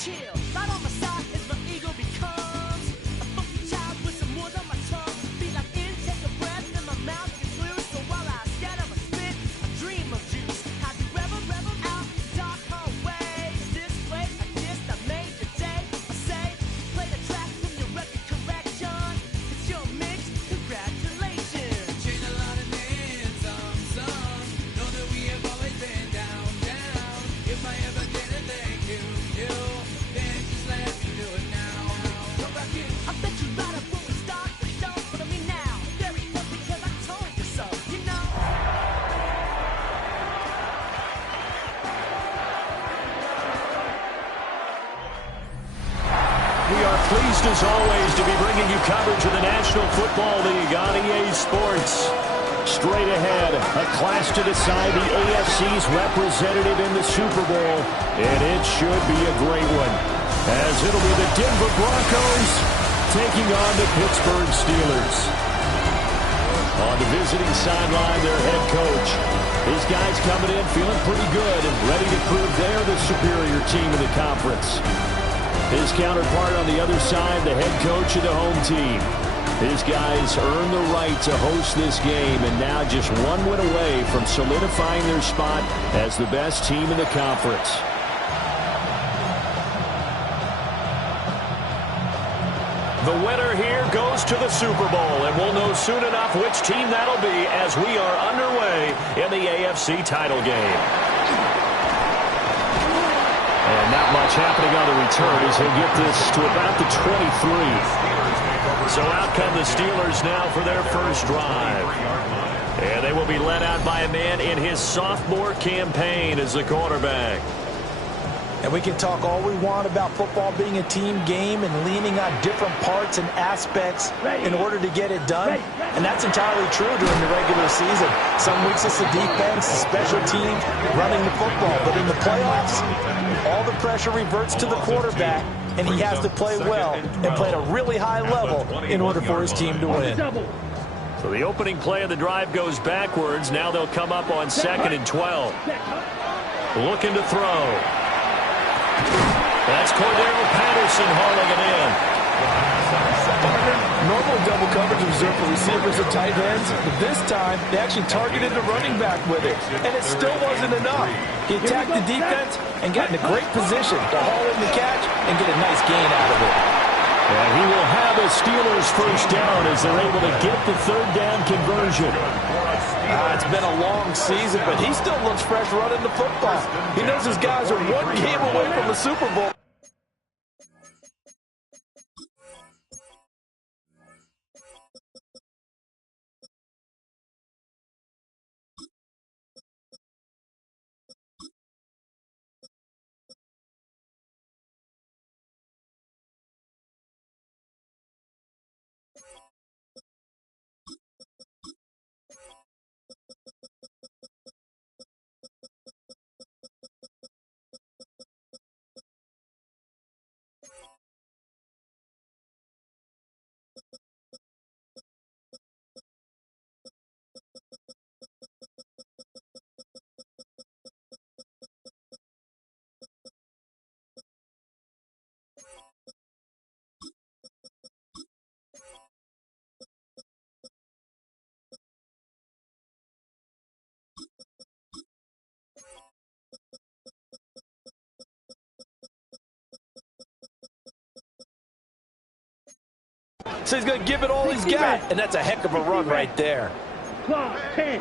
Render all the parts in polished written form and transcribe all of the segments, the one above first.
chill. Right on my side is my ego becomes a funky child with some wood on my tongue. Feel like in, take a breath, and my mouth gets loose. So while I scatter my spit, I dream of juice. Have you ever rebel out dark hallways? This way, I guess I made your day. I say, play the track from your record collection. It's your mix, congratulations. Change a lot of names, some. Know that we have always been down. If I ever get a thank you, then just let me do it now. Come back in. I bet you right up when we start the show, but I mean now, very tough because I told you so, you know. We are pleased as always to be bringing you coverage of the National Football League on EA Sports. Straight ahead, a clash to decide the AFC's representative in the Super Bowl, and it should be a great one, as it'll be the Denver Broncos taking on the Pittsburgh Steelers. On the visiting sideline, their head coach. These guys coming in feeling pretty good and ready to prove they're the superior team in the conference. His counterpart on the other side, the head coach of the home team. His guys earned the right to host this game, and now just one win away from solidifying their spot as the best team in the conference. The winner here goes to the Super Bowl, and we'll know soon enough which team that'll be as we are underway in the AFC title game. And not much happening on the return as he'll get this to about the 23. So out come the Steelers now for their first drive. And they will be led out by a man in his sophomore campaign as the quarterback. And we can talk all we want about football being a team game and leaning on different parts and aspects in order to get it done. And that's entirely true during the regular season. Some weeks it's the defense, the special teams, running the football. But in the playoffs, all the pressure reverts to the quarterback, and he has to play well and play at a really high level in order for his team to win. So the opening play of the drive goes backwards. Now they'll come up on 2nd and 12. Looking to throw. That's Cordero Patterson hauling it in. Normal double coverage reserved for receivers and tight ends, but this time they actually targeted the running back with it, and it still wasn't enough. He attacked the defense and got in a great position to haul in the catch and get a nice gain out of it. And he will have a Steelers first down as they're able to get the third down conversion. It's been a long season, but he still looks fresh running the football. He knows his guys are one game away from the Super Bowl. So he's going to give it all he's got, and that's a heck of a run right there. Opening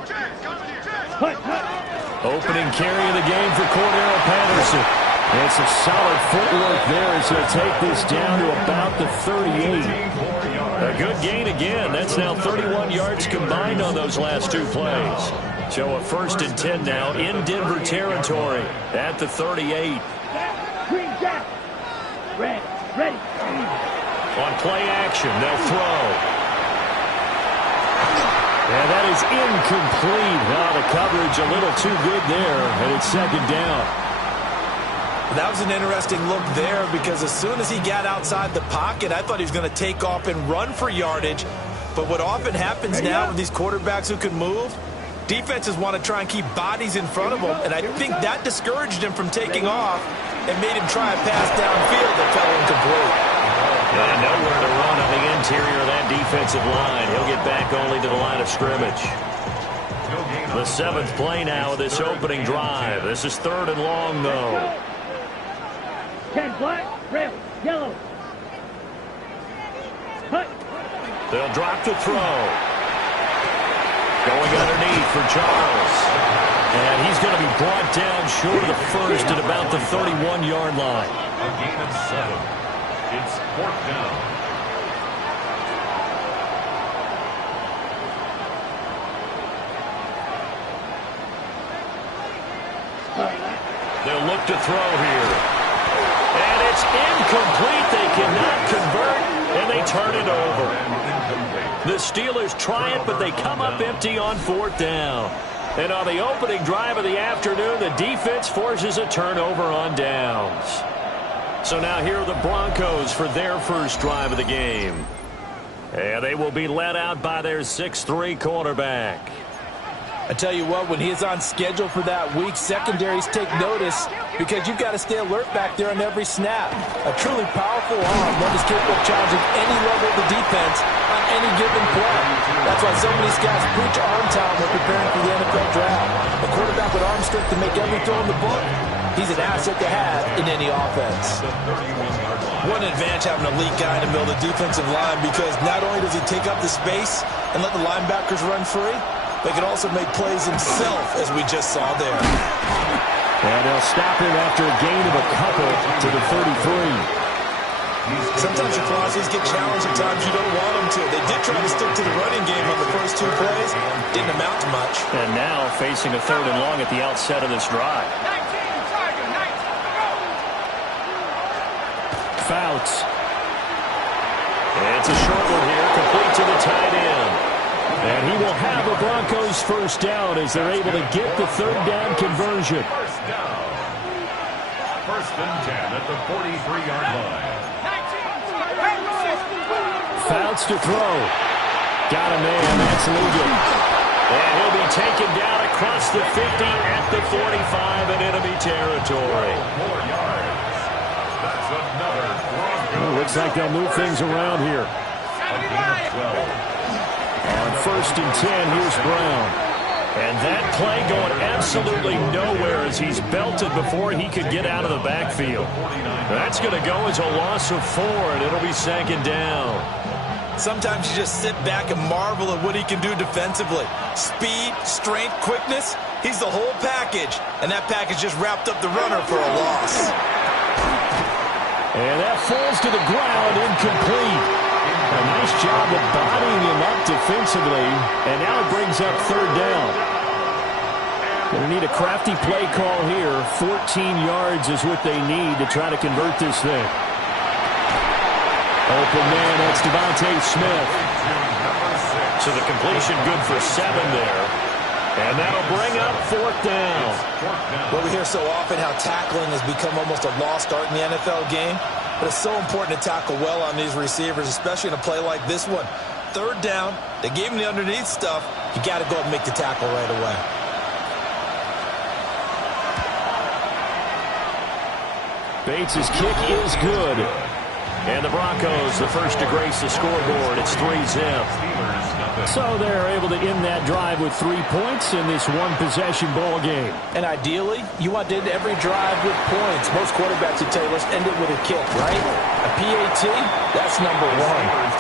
carry of the game for Cordero Patterson. And some solid footwork there as he'll take this down to about the 38. A good gain again. That's now 31 yards combined on those last two plays. So a 1st and 10 now in Denver territory at the 38. On play action, they'll throw. And that is incomplete. Now the coverage a little too good there, and it's 2nd down. That was an interesting look there because as soon as he got outside the pocket, I thought he was going to take off and run for yardage. But what often happens now with these quarterbacks who can move, Defenses want to try and keep bodies in front of them, and I think that discouraged him from taking off and made him try a pass downfield that fell incomplete. And nowhere to run on the interior of that defensive line. He'll get back only to the line of scrimmage. The 7th play now of this opening drive. This is 3rd and long, though. 10 black, red, yellow. They'll drop to throw. Going underneath for Charles. And he's going to be brought down short of the first at about the 31-yard line. A gain of 7. It's 4th down. They'll look to throw here. And it's incomplete. They cannot convert, and they turn it over. The Steelers try it, but they come up empty on 4th down. And on the opening drive of the afternoon, the defense forces a turnover on downs. So now here are the Broncos for their first drive of the game. And they will be led out by their 6'3" quarterback. I tell you what, when he's on schedule for that week, secondaries take notice because you've got to stay alert back there on every snap. A truly powerful arm, one is capable of challenging any level of the defense on any given play. That's why so many scouts preach arm talent when preparing for the NFL draft. A quarterback with arm strength to make every throw in the book, he's an asset to have in any offense. One advantage having an elite guy in the middle of the defensive line because not only does he take up the space and let the linebackers run free, but he can also make plays himself, as we just saw there. And they'll stop him after a gain of a couple to the 33. Sometimes your philosophies get challenged, at times you don't want them to. They did try to stick to the running game on the first 2 plays. Didn't amount to much. And now facing a 3rd and long at the outset of this drive. Fouts. It's a short one here, complete to the tight end. And he will have a Broncos first down as they're able to get the 3rd down conversion. First down. 1st and 10 at the 43-yard line. Fouts to throw. Got a man, that's legal. And he'll be taken down across the 50 at the 45 in enemy territory. 4 yards. That's another Broncos. Looks like they'll move things around here. A gain of 12. On 1st and 10, here's Brown. And that play going absolutely nowhere as he's belted before he could get out of the backfield. That's going to go as a loss of 4, and it'll be 2nd down. Sometimes you just sit back and marvel at what he can do defensively. Speed, strength, quickness, he's the whole package. And that package just wrapped up the runner for a loss. And that falls to the ground, incomplete. A nice job of bodying him up defensively, and now it brings up 3rd down. Going to need a crafty play call here. 14 yards is what they need to try to convert this thing. Open man, that's Devontae Smith. So the completion good for 7 there. And that'll bring up 4th down. Well, we hear so often how tackling has become almost a lost art in the NFL game. But it's so important to tackle well on these receivers, especially in a play like this one. 3rd down, they gave him the underneath stuff. You got to go and make the tackle right away. Bates' kick is good. And the Broncos, the first to grace the scoreboard. It's 3-zip. So they're able to end that drive with 3 points in this one-possession ball game. And ideally, you want to end every drive with points. Most quarterbacks would tell you, let's end it with a kick, right? A PAT, that's number 1.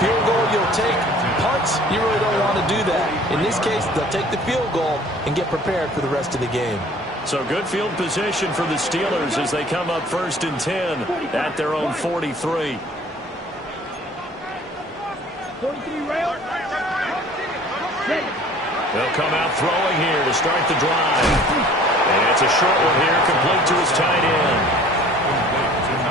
Field goal you'll take. Punts, you really don't want to do that. In this case, they'll take the field goal and get prepared for the rest of the game. So good field position for the Steelers as they come up 1st and 10 at their own 43. They'll come out throwing here to start the drive. And it's a short one here, complete to his tight end.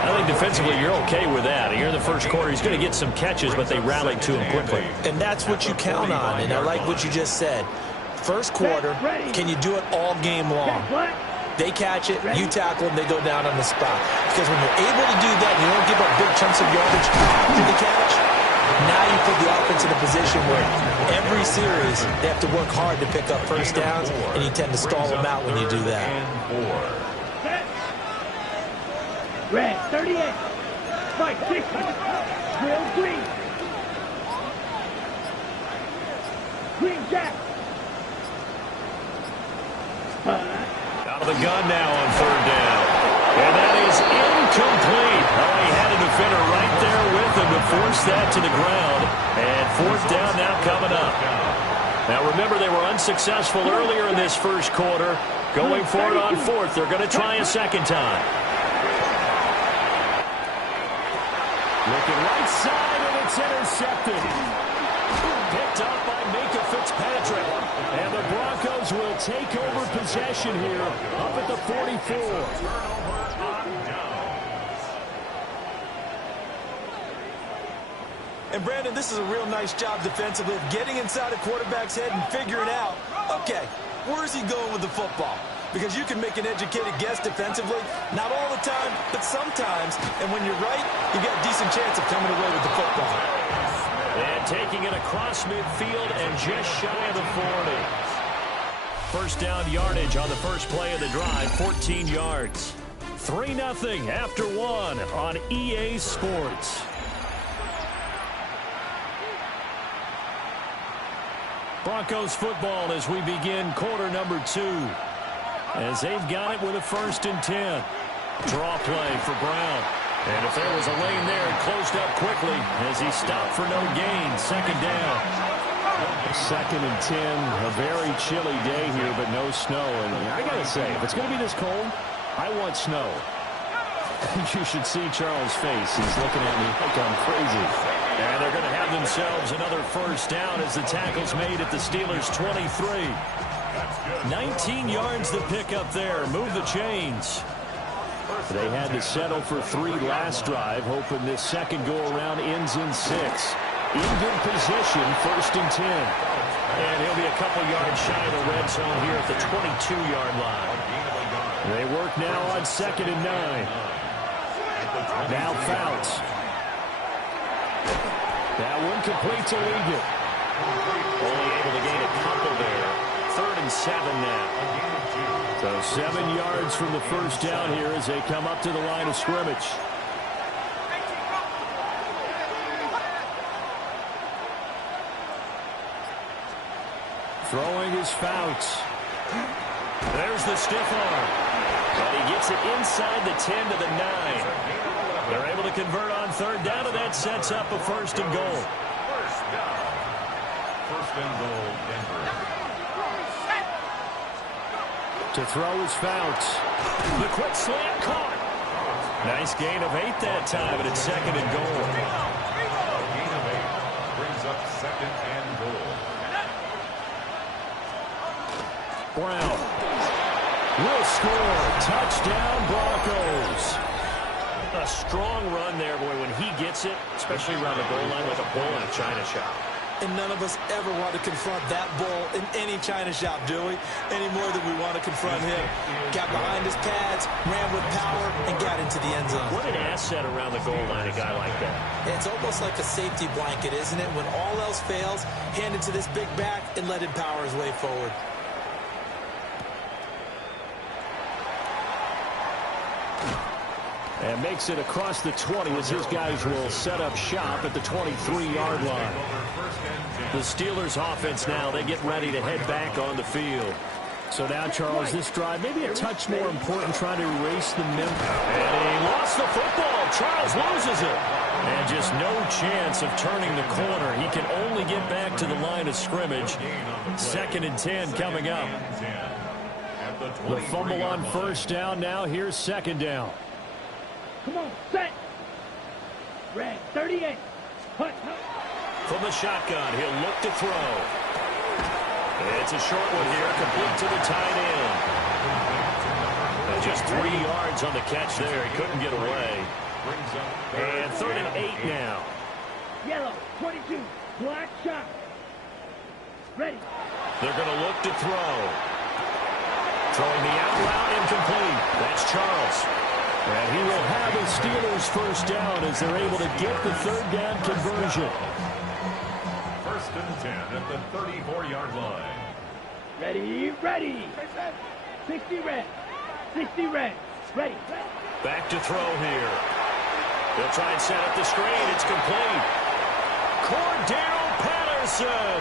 I think defensively you're okay with that. Here in the first quarter, he's going to get some catches, but they rallied to him quickly. And that's what you count on, and I like what you just said. First quarter, can you do it all game long? They catch it, you tackle them, they go down on the spot. Because when you're able to do that, you don't give up big chunks of yardage after the catch, now you put the offense defense in a position where every series they have to work hard to pick up first downs, and you tend to stall them out when you do that. Red, 38. Spike, 60. Drill, green. Green, Jack. Out of the gun now on third down. And that is incomplete. Oh, he had a defender right there with him to force that to the ground. And fourth down now coming up. Now remember, they were unsuccessful earlier in this first quarter. Going for it on fourth. They're going to try a second time. Looking right side, and it's intercepted. Picked up by Micah Fitzpatrick. And the Broncos will take over possession here up at the 44. And, Brandon, this is a real nice job defensively of getting inside a quarterback's head and figuring out, okay, where's he going with the football? Because you can make an educated guess defensively, not all the time, but sometimes. And when you're right, you got a decent chance of coming away with the football. And taking it across midfield and just shy of the 40. First down yardage on the first play of the drive, 14 yards. 3-0 after one on EA Sports. Broncos football as we begin quarter number 2. As they've got it with a 1st and 10. Draw play for Brown. And if there was a lane there, it closed up quickly as he stopped for no gain. Second down. 2nd and 10. A very chilly day here, but no snow. And I got to say, if it's going to be this cold, I want snow. You should see Charles' face. He's looking at me like I'm crazy. And they're going to have themselves another first down as the tackle's made at the Steelers' 23. 19 yards to pick up there. Move the chains. They had to settle for 3 last drive, hoping this second go-around ends in 6. In good position, 1st and 10. And he'll be a couple yards shy of the red zone here at the 22-yard line. They work now on 2nd and 9. Now Fouts. That one complete to Ligon. Only able to gain a couple there. 3rd and 7 now. So 7 yards from the first down here as they come up to the line of scrimmage. Throwing his Fouts. There's the stiff arm. And he gets it inside the 10 to the 9. They're able to convert on third down, and that sets up a 1st and goal. 1st and goal, Denver. To throw his Fouts. The quick slant caught. Nice gain of 8 that time, and it's 2nd and goal. Gain of 8 brings up 2nd and goal. Brown will score. Touchdown, Broncos. A strong run there, boy, when he gets it, especially around the goal line like a bull in a china shop. And none of us ever want to confront that bull in any china shop, do we? Any more than we want to confront him. Got behind his pads, ran with power, and got into the end zone. What an asset around the goal line, a guy like that. It's almost like a safety blanket, isn't it? When all else fails, hand it to this big back and let him power his way forward. And makes it across the 20 as his guys will set up shop at the 23-yard line. The Steelers offense now, they get ready to head back on the field. So now, Charles, this drive maybe a touch more important, trying to erase the memory. And he lost the football. Charles loses it. And just no chance of turning the corner. He can only get back to the line of scrimmage. 2nd and 10 coming up. The fumble on first down now. Here's 2nd down. Come on, set. Red, 38. Hut. From the shotgun, he'll look to throw. It's a short one here, complete to the tight end. And just 3 yards on the catch there. He couldn't get away. And 3rd and 8 now. Yellow, 22. Black shot. Ready. They're going to look to throw. Throwing the out route, incomplete. That's Charles. And he will have the Steelers first down as they're able to get the 3rd down conversion. 10 at the 34-yard line. Ready, ready. 60 red. 60 red. Ready. Back to throw here. They'll try and set up the screen. It's complete. Cordero Patterson.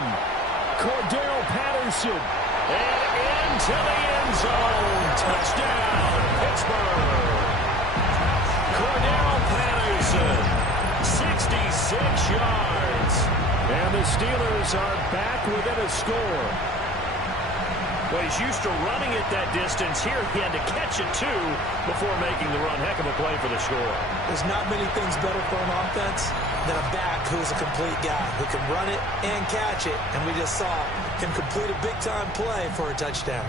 And into the end zone. Touchdown, Pittsburgh. Cordero Patterson, 66 yards. And the Steelers are back within a score. Well, he's used to running it that distance. Here he had to catch it, too, before making the run. Heck of a play for the score. There's not many things better for an offense than a back who's a complete guy who can run it and catch it. And we just saw him complete a big-time play for a touchdown.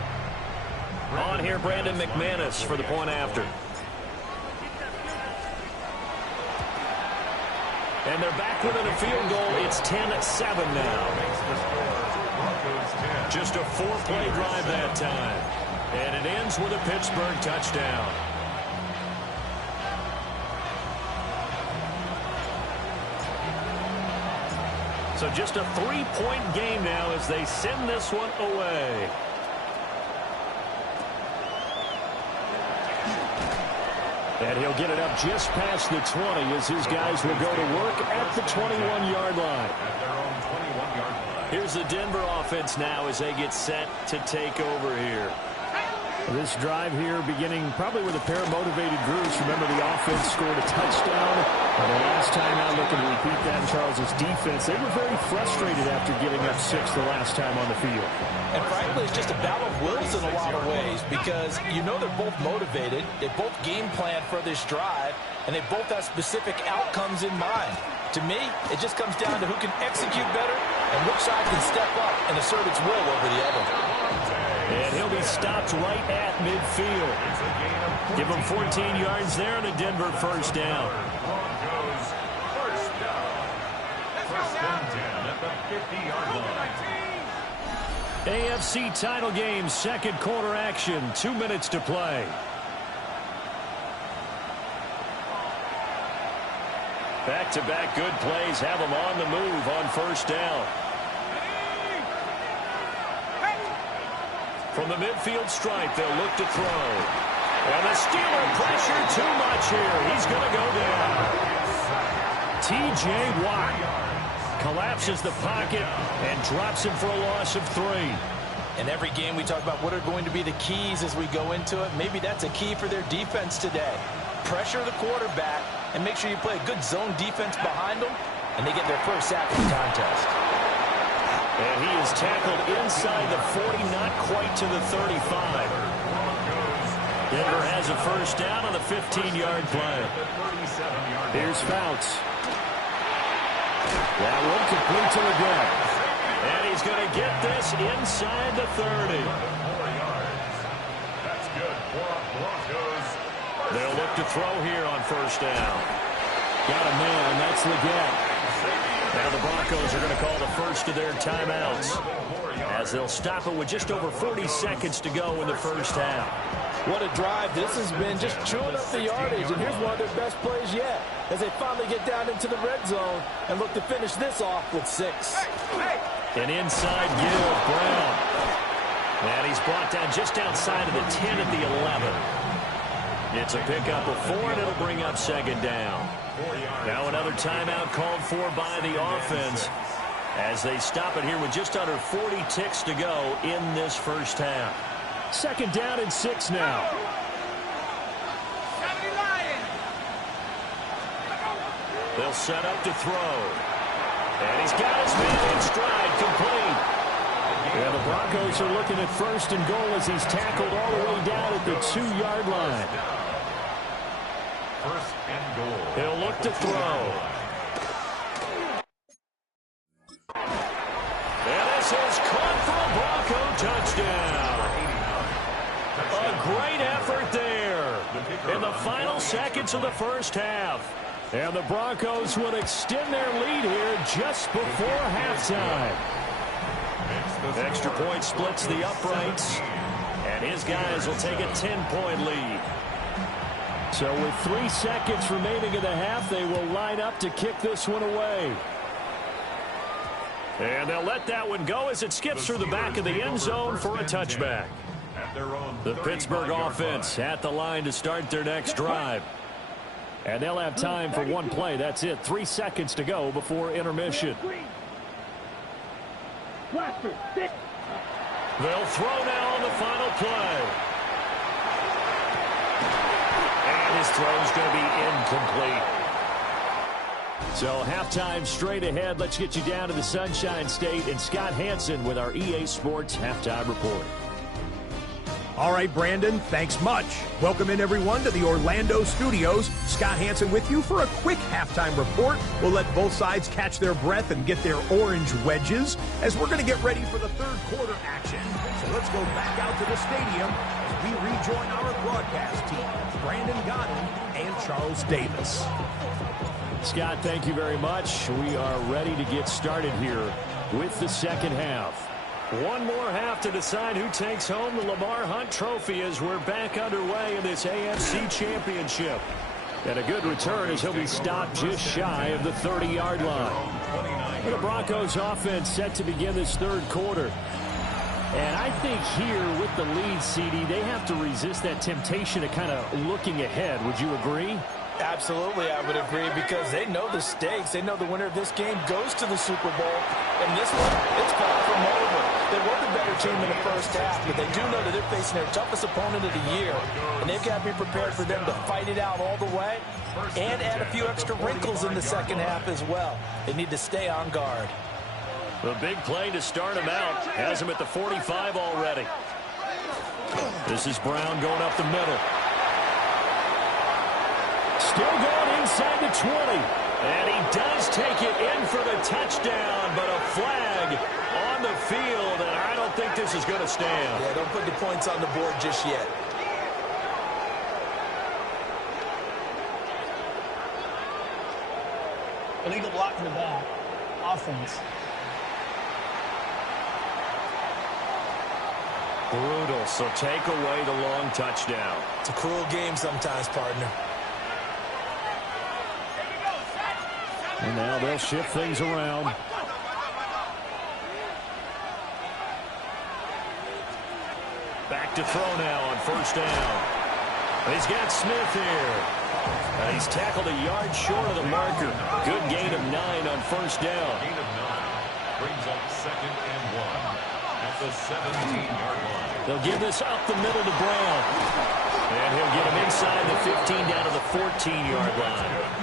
On here, Brandon McManus for the point after. And they're back within a field goal. It's 10-7 now. Just a 4-play drive that time. And it ends with a Pittsburgh touchdown. So just a 3-point game now as they send this one away. And he'll get it up just past the 20 as his guys will go to work at the 21-yard line. At their own 21-yard line. Here's the Denver offense now as they get set to take over here. This drive here beginning probably with a pair of motivated groups. Remember, the offense scored a touchdown. And the last time out, looking to repeat that in Charles' defense, they were very frustrated after giving up 6 the last time on the field. And frankly, it's just a battle of wills in a lot of ways because you know they're both motivated. They both game plan for this drive, and they both have specific outcomes in mind. To me, it just comes down to who can execute better and which side can step up and assert its will over the other. And he'll be stopped right at midfield. Give him 14 yards there and a Denver first down. Broncos first down. First and 10 at the 50-yard line. AFC title game, second quarter action, 2 minutes to play. Back-to-back good plays have them on the move on first down. From the midfield stripe, they'll look to throw. And the Steeler pressure too much here. He's going to go down. T.J. Watt collapses the pocket and drops him for a loss of 3. In every game, we talk about what are going to be the keys as we go into it. Maybe that's a key for their defense today. Pressure the quarterback and make sure you play a good zone defense behind them, and they get their first sack of the contest. And he is tackled inside the 40, not quite to the 35. Denver has a first down on the 15-yard play. Here's Fouts. That one complete to the ground. And he's going to get this inside the 30. That's good for Broncos. They'll look to throw here on first down. Got a man. That's Leggett. Now the Broncos are going to call the first of their timeouts as they'll stop it with just over 40 seconds to go in the first half. What a drive this has been, just chewing up the yardage, and here's one of their best plays yet as they finally get down into the red zone and look to finish this off with 6. An inside give, Brown. And he's brought down just outside of the 10 at the 11. It's a pickup of 4, and it'll bring up second down. Now another timeout called for by the offense as they stop it here with just under 40 ticks to go in this first half. Second down and 6 now. They'll set up to throw. And he's got his man in stride, complete. Yeah, the Broncos are looking at first and goal as he's tackled all the way down at the 2-yard line. First and goal. He'll look to throw. And this is caught for a Bronco touchdown. A great effort there in the final seconds of the first half. And the Broncos will extend their lead here just before halftime. Extra point splits the uprights, and his guys will take a 10-point lead. So with 3 seconds remaining in the half, they will line up to kick this one away. And they'll let that one go as it skips through the back of the end zone for a touchback. The Pittsburgh offense at the line to start their next drive. And they'll have time for one play. That's it. 3 seconds to go before intermission. They'll throw now on the final play. And his throw's going to be incomplete. So halftime straight ahead. Let's get you down to the Sunshine State and Scott Hansen with our EA Sports Halftime Report. All right, Brandon, thanks much. Welcome in, everyone, to the Orlando studios. Scott Hansen with you for a quick halftime report. We'll let both sides catch their breath and get their orange wedges as we're going to get ready for the third quarter action. So let's go back out to the stadium as we rejoin our broadcast team, Brandon Godden and Charles Davis. Scott, thank you very much. We are ready to get started here with the second half. One more half to decide who takes home the Lamar Hunt Trophy as we're back underway in this AFC Championship. And a good return as he'll be stopped just shy of the 30-yard line. The Broncos offense set to begin this third quarter. And I think here with the lead, CD, they have to resist that temptation of kind of looking ahead. Would you agree? Absolutely, I would agree, because they know the stakes. They know the winner of this game goes to the Super Bowl. And this one, it's far from over. They were the better team in the first half, but they do know that they're facing their toughest opponent of the year. And they've got to be prepared for them to fight it out all the way and add a few extra wrinkles in the second half as well. They need to stay on guard. The big play to start him out has him at the 45 already. This is Brown going up the middle. Still going inside the 20. And he does take it in for the touchdown, but a flag on the field, and I don't think this is going to stand. Yeah, don't put the points on the board just yet. Illegal block in the back. Offense. Brutal, so take away the long touchdown. It's a cruel game sometimes, partner. And now they'll shift things around. Back to throw now on first down. He's got Smith here. He's tackled a yard short of the marker. Good gain of 9 on first down. Gain of 9 brings up 2nd and 1 at the 17-yard line. They'll give this up the middle to Brown. And he'll get him inside the 15 down to the 14-yard line.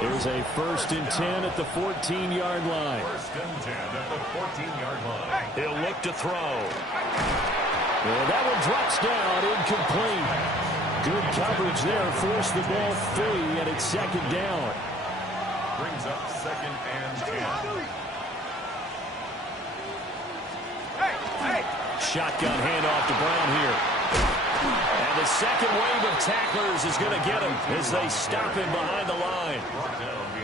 Here's a 1st and 10 at the 14-yard line. 1st and 10 at the 14-yard line. He'll look to throw. And that one drops down, incomplete. Good coverage there, forced the ball free, and it's 2nd down. Brings up 2nd and 10. Shotgun handoff to Brown here. And the second wave of tacklers is going to get him as they stop him behind the line.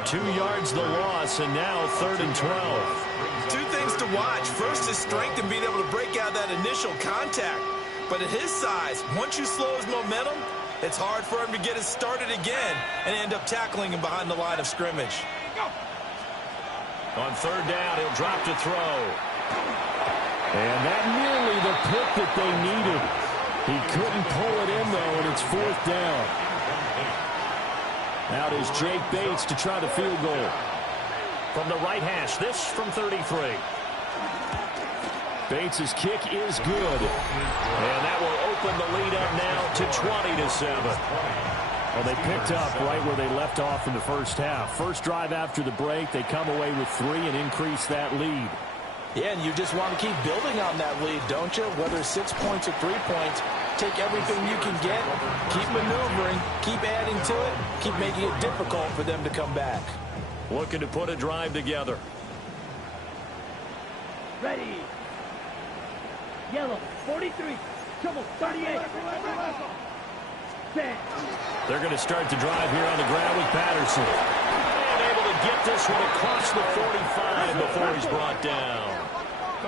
2 yards the loss, and now 3rd and 12. 2 things to watch. First, his strength and being able to break out that initial contact. But at his size, once you slow his momentum, it's hard for him to get it started again and end up tackling him behind the line of scrimmage. On 3rd down, he'll drop to throw. And that nearly the pick that they needed. He couldn't pull it in, though, and it's 4th down. Out is Jake Bates to try the field goal. From the right hash, this from 33. Bates' kick is good. And that will open the lead up now to 20-7. Well, they picked up right where they left off in the first half. First drive after the break, they come away with 3 and increase that lead. Yeah, and you just want to keep building on that lead, don't you? Whether it's 6 points or 3 points, take everything you can get, keep maneuvering, keep adding to it, keep making it difficult for them to come back. Looking to put a drive together. Ready. Yellow, 43. Trouble, 38. Set. They're going to start the drive here on the ground with Patterson. And able to get this one across the 45 before he's brought down.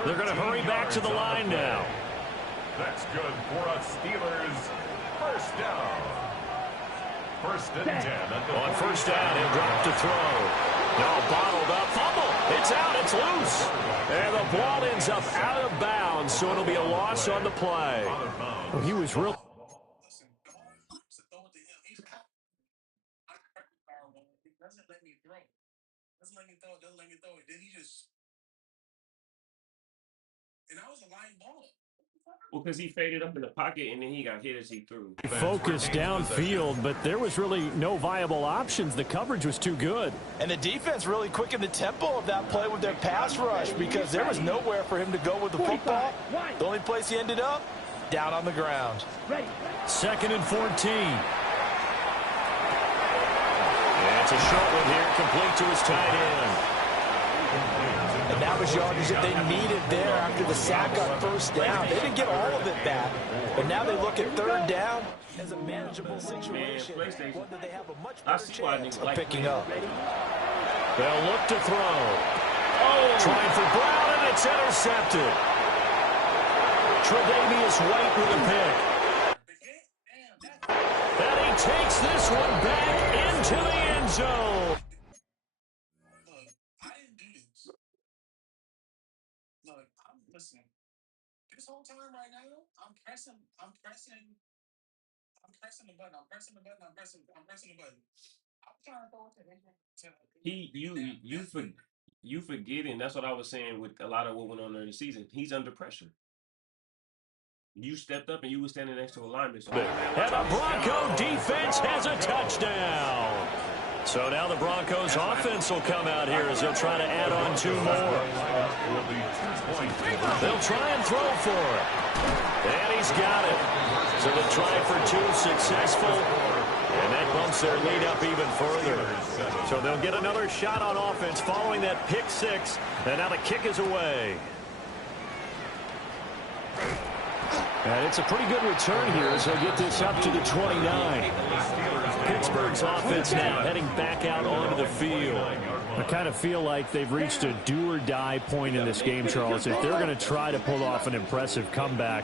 They're going to hurry back to the line now. That's good for a Steelers 1st down. 1st and 10 at the On 1st down, he'll drop to throw. No, bottled up. Fumble. It's out. It's loose. And the ball ends up out of bounds, so it'll be a loss on the play. Well, he was real. Well, because he faded up in the pocket, and then he got hit as he threw. Focused downfield, but there was really no viable options. The coverage was too good. And the defense really quickened the tempo of that play with their pass rush because there was nowhere for him to go with the football. The only place he ended up, down on the ground. 2nd and 14. And it's a short one here, complete to his tight end. And that was yardage that they needed there after the sack on 1st down. They didn't get all of it back, but now they look at 3rd down as a manageable situation. One that they have a much better chance of picking up. They'll look to throw. Trying for Brown, and it's intercepted. Tre'Davious White with a pick. And he takes this one back into the end zone. This whole time right now, I'm pressing the button. I'm pressing the button. I'm pressing the button. I'm trying to throw it to You forgetting. That's what I was saying with a lot of what went on during the season. He's under pressure. You stepped up and you were standing next to a lineman. So and the Bronco defense has a touchdown. So now the Broncos offense will come out here as they'll try to add on 2 more. They'll try and throw for it. And he's got it. So they'll try for 2, successful. And that bumps their lead up even further. So they'll get another shot on offense following that pick 6. And now the kick is away. And it's a pretty good return here as they'll get this up to the 29. Pittsburgh's offense now heading back out onto the field. I kind of feel like they've reached a do-or-die point in this game, Charles. If they're going to try to pull off an impressive comeback,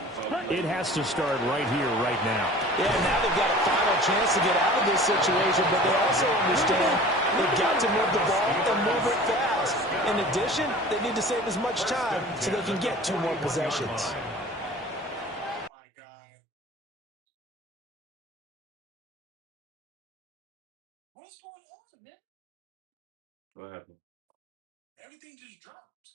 it has to start right here, right now. Yeah, now they've got a final chance to get out of this situation, but they also understand they've got to move the ball and move it fast. In addition, they need to save as much time so they can get 2 more possessions. what happened? everything just dropped.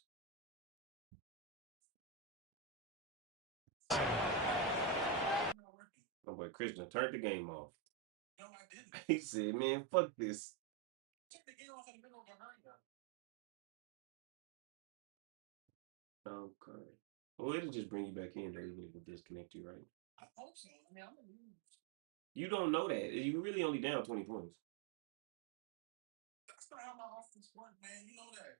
Oh boy, Christian turned the game off. No, I didn't. He said, "Man, fuck this." Turn the game off in the middle of a hurry. Okay. Well, it'll just bring you back in, though, even if it disconnect you, right? I hope so. I mean, I'm gonna lose. You don't know that. You really only down 20 points. That's not how my offense works, man. You know that.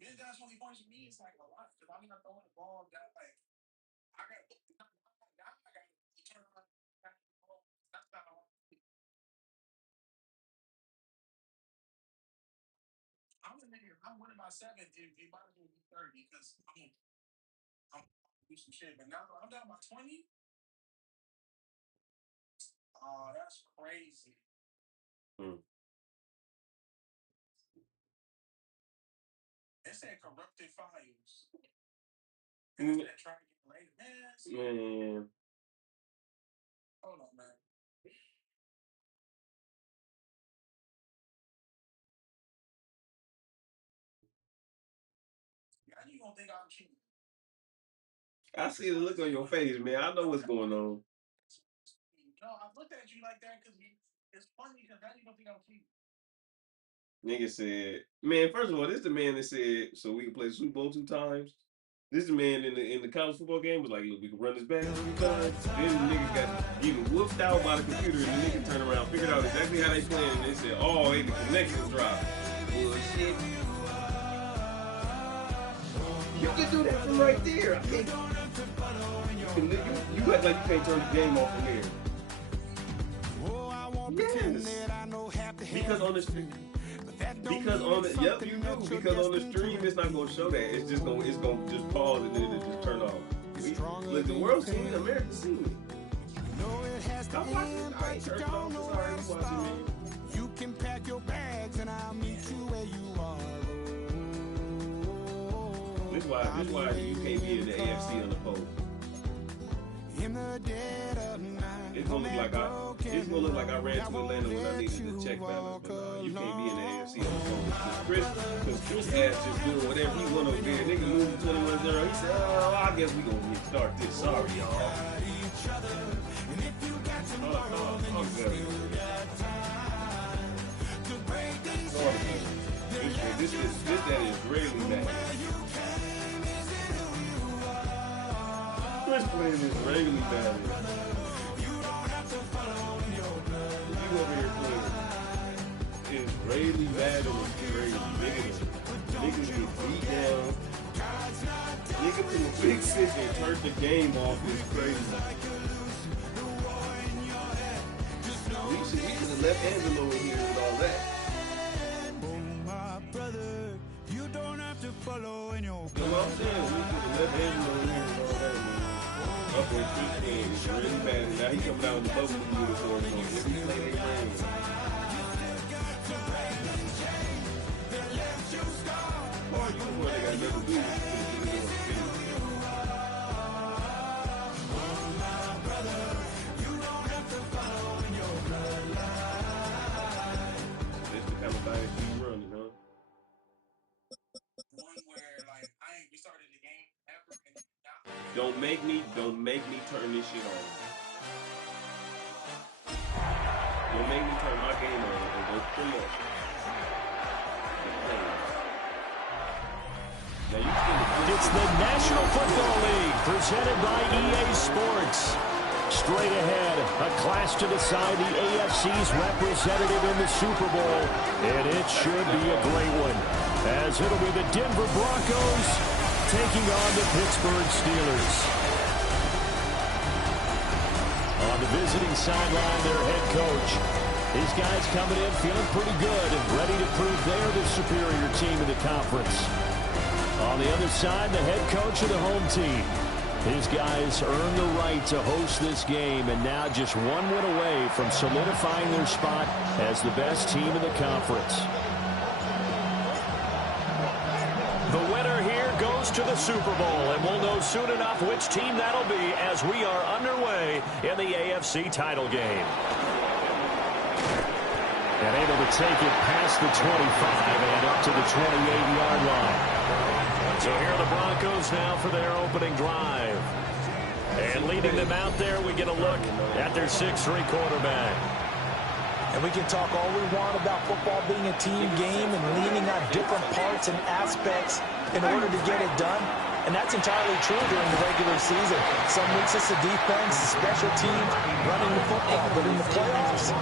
Being down 20 points for me is like a lot because I'm not throwing the ball down. Like I got to turn around. That's not how I'm the nigga. I'm winning by 7. You might as well be 30 because I'm do some shit. But now I'm down by 20. Oh, that's crazy. It said corrupted files. And it's trying to get later. Man. Hold on, man. How you gonna think I'm cheating? I see the look on your face, man. I know what's going on. No, I looked at you like that because it's funny because how you gonna think I'm cheating? Nigga said, man, first of all, this is the man that said, so we can play Super Bowl 2 times. This is the man in the college football game was like, look, we can run this back 2 times. Then the niggas got getting whooped out by the computer, and the nigga turned around, figured out exactly how they playing, and they said, oh, hey, the connections dropped. Bullshit. You can do that from right there. I can't. You act like you can't turn the game off from here. Yes. Because on the stream. Because on the you do. Because on the stream it's not gonna show that. It's gonna just pause and then it'll just turn off. Look, the world's seen it, America's seen it. I'm watching. I ain't turned it off. Sorry, I'm watching it. You can pack your bag. This why you can't be in the AFC on the pole. It's gonna look like I ran to Atlanta when I needed to check balance, but you can't be in the AFC on the pole. Because Chris ass just doing whatever he want over there. Nigga losing 21-0. He said, "Oh, I guess we gonna restart this. Sorry, y'all." This that Israeli match. Chris playing Israeli match. You over here playing Israeli battle is crazy. Niggas get beat down. Nigga threw a big six and turned the game off is crazy. We should have left Angelo in here with all that. You know what I'm saying? We should have left Angelo in here with all that, man. Up on Chris game is really bad. And now he coming out in the Buffalo uniform. If he play their game. Oh, you the one that got nothing to do with it. Don't make me turn this shit on. Don't make me turn my game on and go pull up. It's the National Football League presented by EA Sports. Straight ahead, a clash to decide the AFC's representative in the Super Bowl. And it should be a great one, as it'll be the Denver Broncos taking on the Pittsburgh Steelers. On the visiting sideline, their head coach. These guys coming in feeling pretty good and ready to prove they're the superior team in the conference. On the other side, the head coach of the home team. His guys earned the right to host this game, and now just one win away from solidifying their spot as the best team in the conference. The winner here goes to the Super Bowl, and we'll know soon enough which team that'll be as we are underway in the AFC title game. And able to take it past the 25 and up to the 28-yard line. So here are the Broncos now for their opening drive. And leading them out there, we get a look at their 6'3" quarterback. And we can talk all we want about football being a team game and leaning on different parts and aspects in order to get it done. And that's entirely true during the regular season. Some weeks it's the defense, the special teams, running the football. But in the playoffs,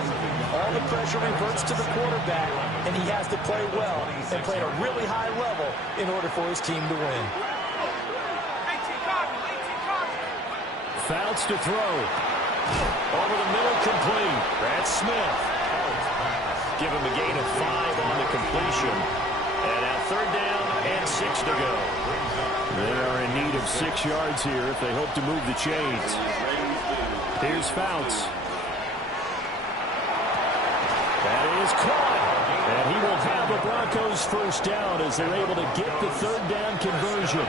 all the pressure reverts to the quarterback, and he has to play well and play at a really high level in order for his team to win. Fouts to throw. Over the middle, complete. That's Smith. Give him a gain of 5 on the completion. And now 3rd down and 6 to go. They are in need of 6 yards here if they hope to move the chains. Here's Fouts. That is caught. And he will have the Broncos 1st down as they're able to get the 3rd down conversion.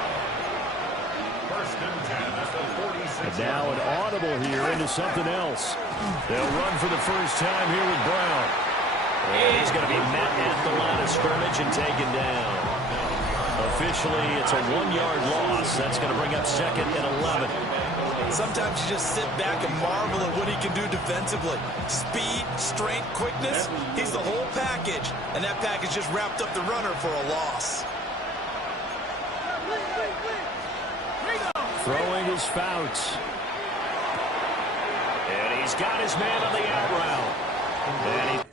And now an audible here into something else. They'll run for the first time here with Brown. And he's going to be met at the line of scrimmage and taken down. Officially, it's a 1-yard loss. That's going to bring up 2nd and 11. Sometimes you just sit back and marvel at what he can do defensively. Speed, strength, quickness, he's the whole package. And that package just wrapped up the runner for a loss. Throwing his Fouts. And he's got his man on the out route. And he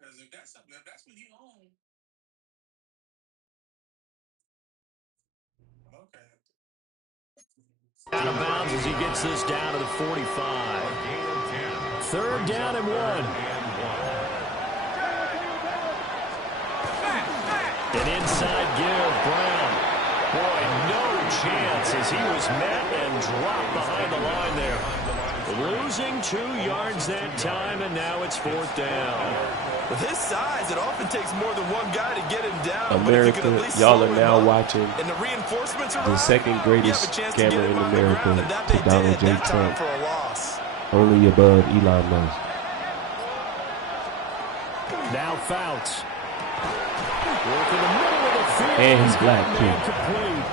Because if that's what he owns, okay. Out of bounds as he gets this down to the 45. 3rd down and 1. inside give. Brown. Boy, no chance as he was met and dropped behind the line there. Losing 2 yards that time, and now it's 4th down. With his size, it often takes more than one guy to get him down. America, y'all are now watching and the reinforcements the second greatest scammer in America to Donald J. Trump. Only above Elon Musk. Now Fouts. Work in the middle of the field. And he's black, too. Complete.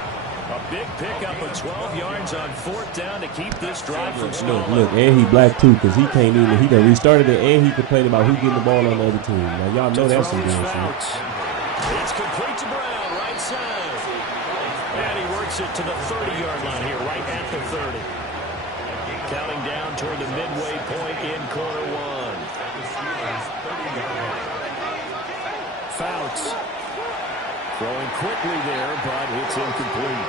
A big pickup of 12 yards on 4th down to keep this drive from stalling. Look, and he black, too, because he can't even, he done restarted it, and he complained about who getting the ball on the other team. Now, y'all know that's some bullshit. It's complete to Brown, right side. And he works it to the 30-yard line here, right at the 30. Counting down toward the midway point in quarter 1. Fouts. Throwing quickly there, but it's incomplete.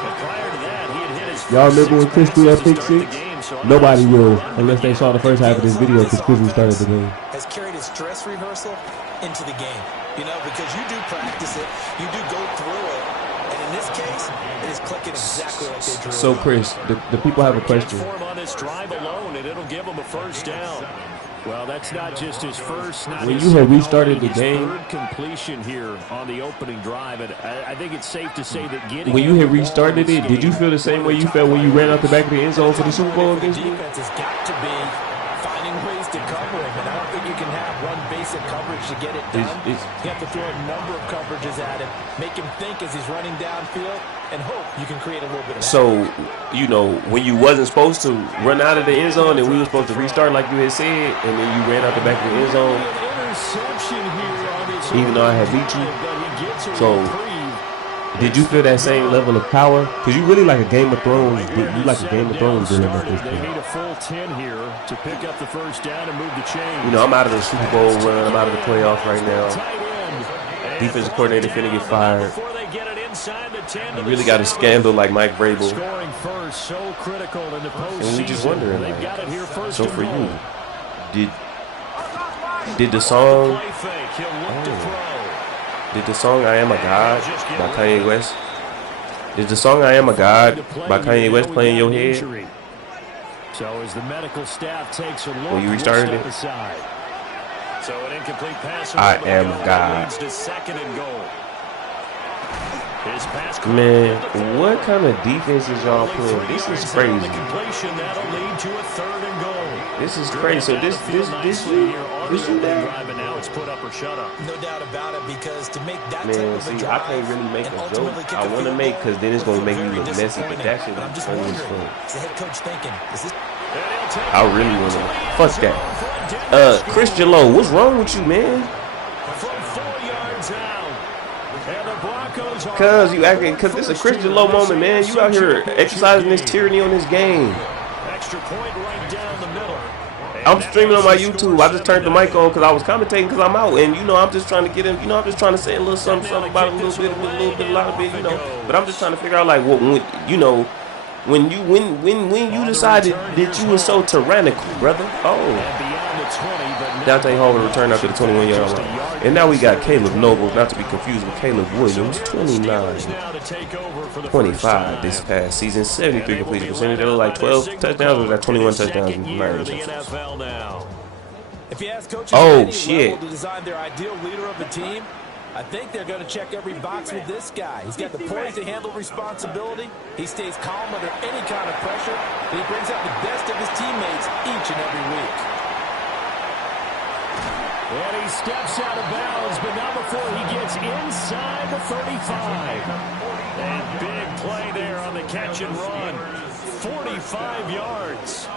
But prior to that, he had hit his y'all remember when Chris threw that pick 6? Nobody will, unless they saw the first half of this video, because Chris restarted the game. Has carried his dress rehearsal into the game, you know, because you do practice it, you do go through it, and in this case, it is clicking exactly like they drew. So, Chris, the people have a question. On this drive alone, and it'll give him a 1st down. Well, that's not just his first. When you had restarted the game, third completion here on the opening drive, and I think it's safe to say that getting when you had restarted it, did you feel the same way you felt when you ran out the back of the end zone for the Super Bowl against me? Defense has got to be finding ways to cover him, and I don't think you can have one basic coverage to get it done. You have to throw a number of coverages at him, make him think as he's running downfield, and hope you can create a little bit of so, you know, when you wasn't supposed to run out of the end zone and we were supposed to restart like you had said, and then you ran out the back of the end zone, even though I had beat you. So, did you feel that same level of power? Because you really like a Game of Thrones. You like a Game of Thrones villain at this point. They need a full 10 here to pick up the 1st down and move the chain. You know, I'm out of the Super Bowl run. I'm out of the playoffs right now. Defensive coordinator finna get fired. You really got a scandal like Mike Vrabel. And we just wondering, like, so for you, did the song I Am a God by Kanye West, did the song I Am a God by Kanye West play in your head? So as the medical staff takes a look, when you restarted it? So an incomplete pass. I am God. Man, what kind of defense is y'all playing? This is crazy. This is crazy. So this you there? No doubt about it, because to make that man, see, I can't really make a joke. I want to make, because then it's going to make me look messy, but that shit is funny as fuck. I really want to. Fuck that. Christian Lowe, what's wrong with you, man? Cause you acting, cause this is a Christian Lowe moment, man. You out here exercising this tyranny on this game. I'm streaming on my YouTube. I just turned the mic on because I was commentating because I'm out, and you know I'm just trying to get him. You know I'm just trying to say a little something about it, a little bit, a lot of bit, you know. But I'm just trying to figure out like what, you know, when you decided that you were so tyrannical, brother. Oh. Dante Hall will return after the 21-yard line. And now we got Caleb Noble, not to be confused with Caleb Williams, 29-25 this past season, 73 completion percentage. That look like 12 touchdowns, or that 21 touchdowns in 9 interceptions. If you ask coaches oh shit! To design their ideal leader of the team, I think they're going to check every box with this guy. He's got the poise to handle responsibility. He stays calm under any kind of pressure. And he brings out the best of his teammates each and every week. And he steps out of bounds, but not before he gets inside the 35. And big play there on the catch and run. 45 yards.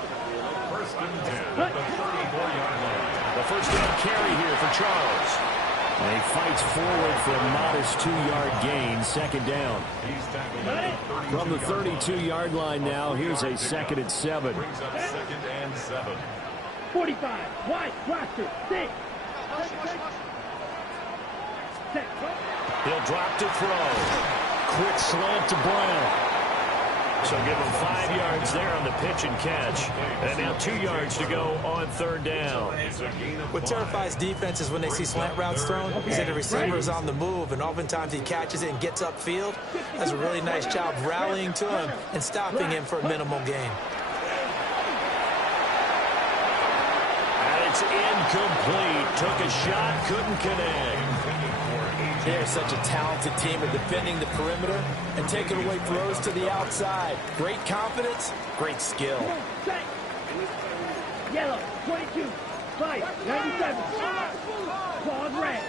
First and 10 at the 34-yard line. The first down carry here for Charles. And he fights forward for a modest 2-yard gain, second down. From the 32-yard line now, here's a 2nd and 7. Brings up 2nd and 7. 45, wide, roster, 6. He'll drop to throw. Quick slant to Brown. So give him 5 yards there on the pitch and catch. And now 2 yards to go on third down. What terrifies defenses when they see slant routes thrown is that the receiver is on the move, and oftentimes he catches it and gets upfield. Does a really nice job rallying to him and stopping him for a minimal gain. And it's incomplete. Took a shot, couldn't connect. They're such a talented team at defending the perimeter and taking away throws to the outside. Great confidence, great skill. Yellow, 22, fight, 97. Claws red.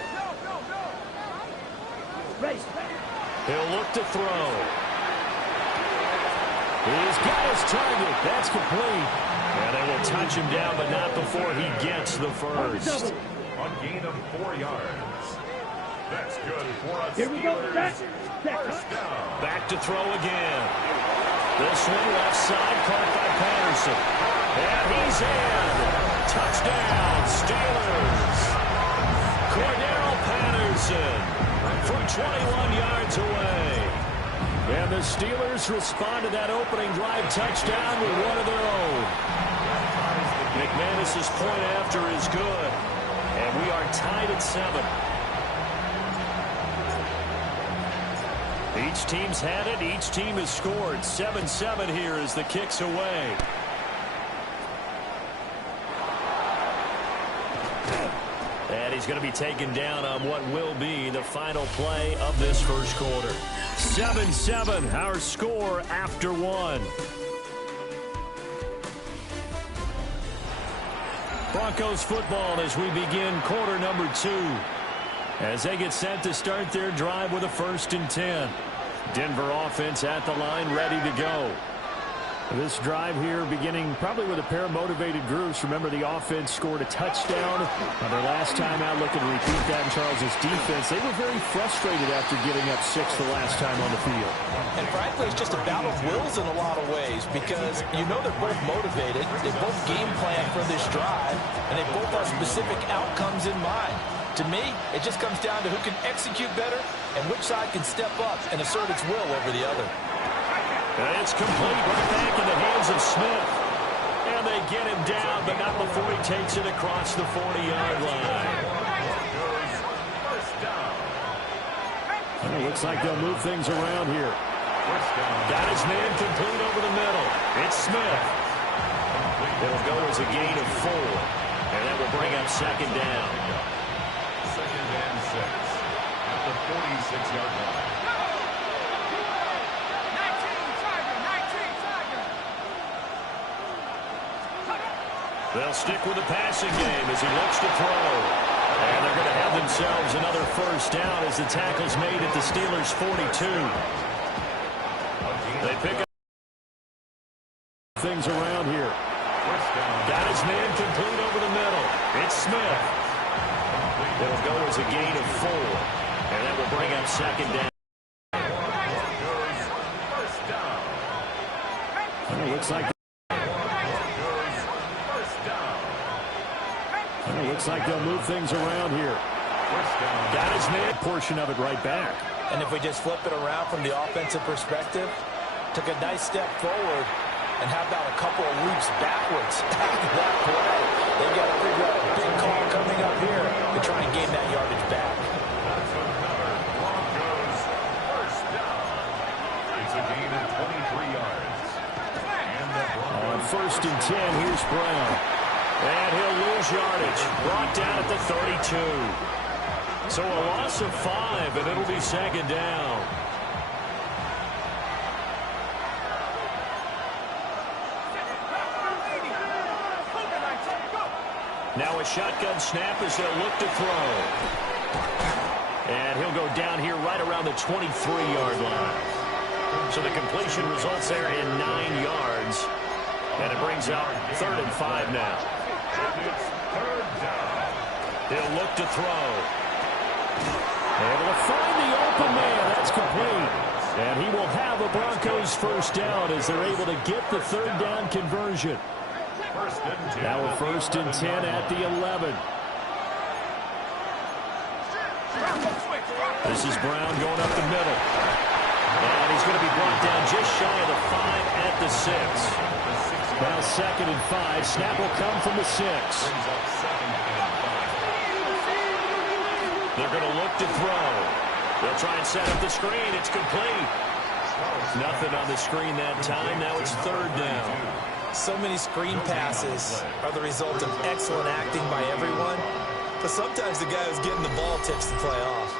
Ready. He'll look to throw. He's got his target. That's complete. And they will touch him down, but not before he gets the first. On gain of 4 yards. That's good for us. Here we go. First down. Back to throw again. This one left side caught by Patterson. And he's in. Touchdown, Steelers. Cordero Patterson from 21 yards away. And the Steelers respond to that opening drive touchdown with one of their own. McManus's point after is good. And we are tied at 7. Each team's had it. Each team has scored. 7-7 here as the kick's away. And he's going to be taken down on what will be the final play of this first quarter. 7-7, our score after 1. Broncos football as we begin quarter number 2. As they get set to start their drive with a 1st and 10. Denver offense at the line, ready to go. This drive here beginning probably with a pair of motivated groups. Remember, the offense scored a touchdown on their last time out. Looking to repeat that in Charles's defense. They were very frustrated after giving up 6 the last time on the field. And frankly, it's just a battle of wills in a lot of ways because you know they're both motivated. They both game plan for this drive, and they both have specific outcomes in mind. To me, it just comes down to who can execute better and which side can step up and assert its will over the other. And it's complete right back in the hands of Smith. And they get him down, but not before he takes it across the 40-yard line. And it looks like they'll move things around here. Got his man complete over the middle. It's Smith. It'll go as a gain of 4. And that will bring up 2nd down. 2nd and 6 at the 46-yard line. They'll stick with the passing game as he looks to throw. And they're going to have themselves another 1st down as the tackle's made at the Steelers' 42. They pick up things around here. Got his man complete over the middle. It's Smith. It'll go as a gain of 4. And that will bring up 2nd down. And it looks like they'll move things around here. Got his man portion of it right back. And if we just flip it around from the offensive perspective, took a nice step forward, and how about a couple of leaps backwards after that play? They've got to figure out a big call coming up here to try and gain that yardage back. That's another Broncos 1st down. It's a gain of 23 yards. And the Broncos on 1st and 10, here's Brown. And he'll lose yardage. Brought down at the 32. So a loss of 5, and it'll be 2nd down. Now a shotgun snap as they'll look to throw. And he'll go down here right around the 23-yard line. So the completion results there in 9 yards. And it brings out 3rd and 5 now. He'll look to throw. Able to find the open man. That's complete. And he will have a Broncos 1st down as they're able to get the 3rd down conversion. Now a 1st and 10 at the 11. This is Brown going up the middle. And he's going to be brought down just shy of the 5 at the 6. Now 2nd and 5. Snap will come from the 6. They're going to look to throw. They'll try and set up the screen. It's complete. Nothing on the screen that time. Now it's 3rd down. So many screen passes are the result of excellent acting by everyone. But sometimes the guy who's getting the ball tips the play off.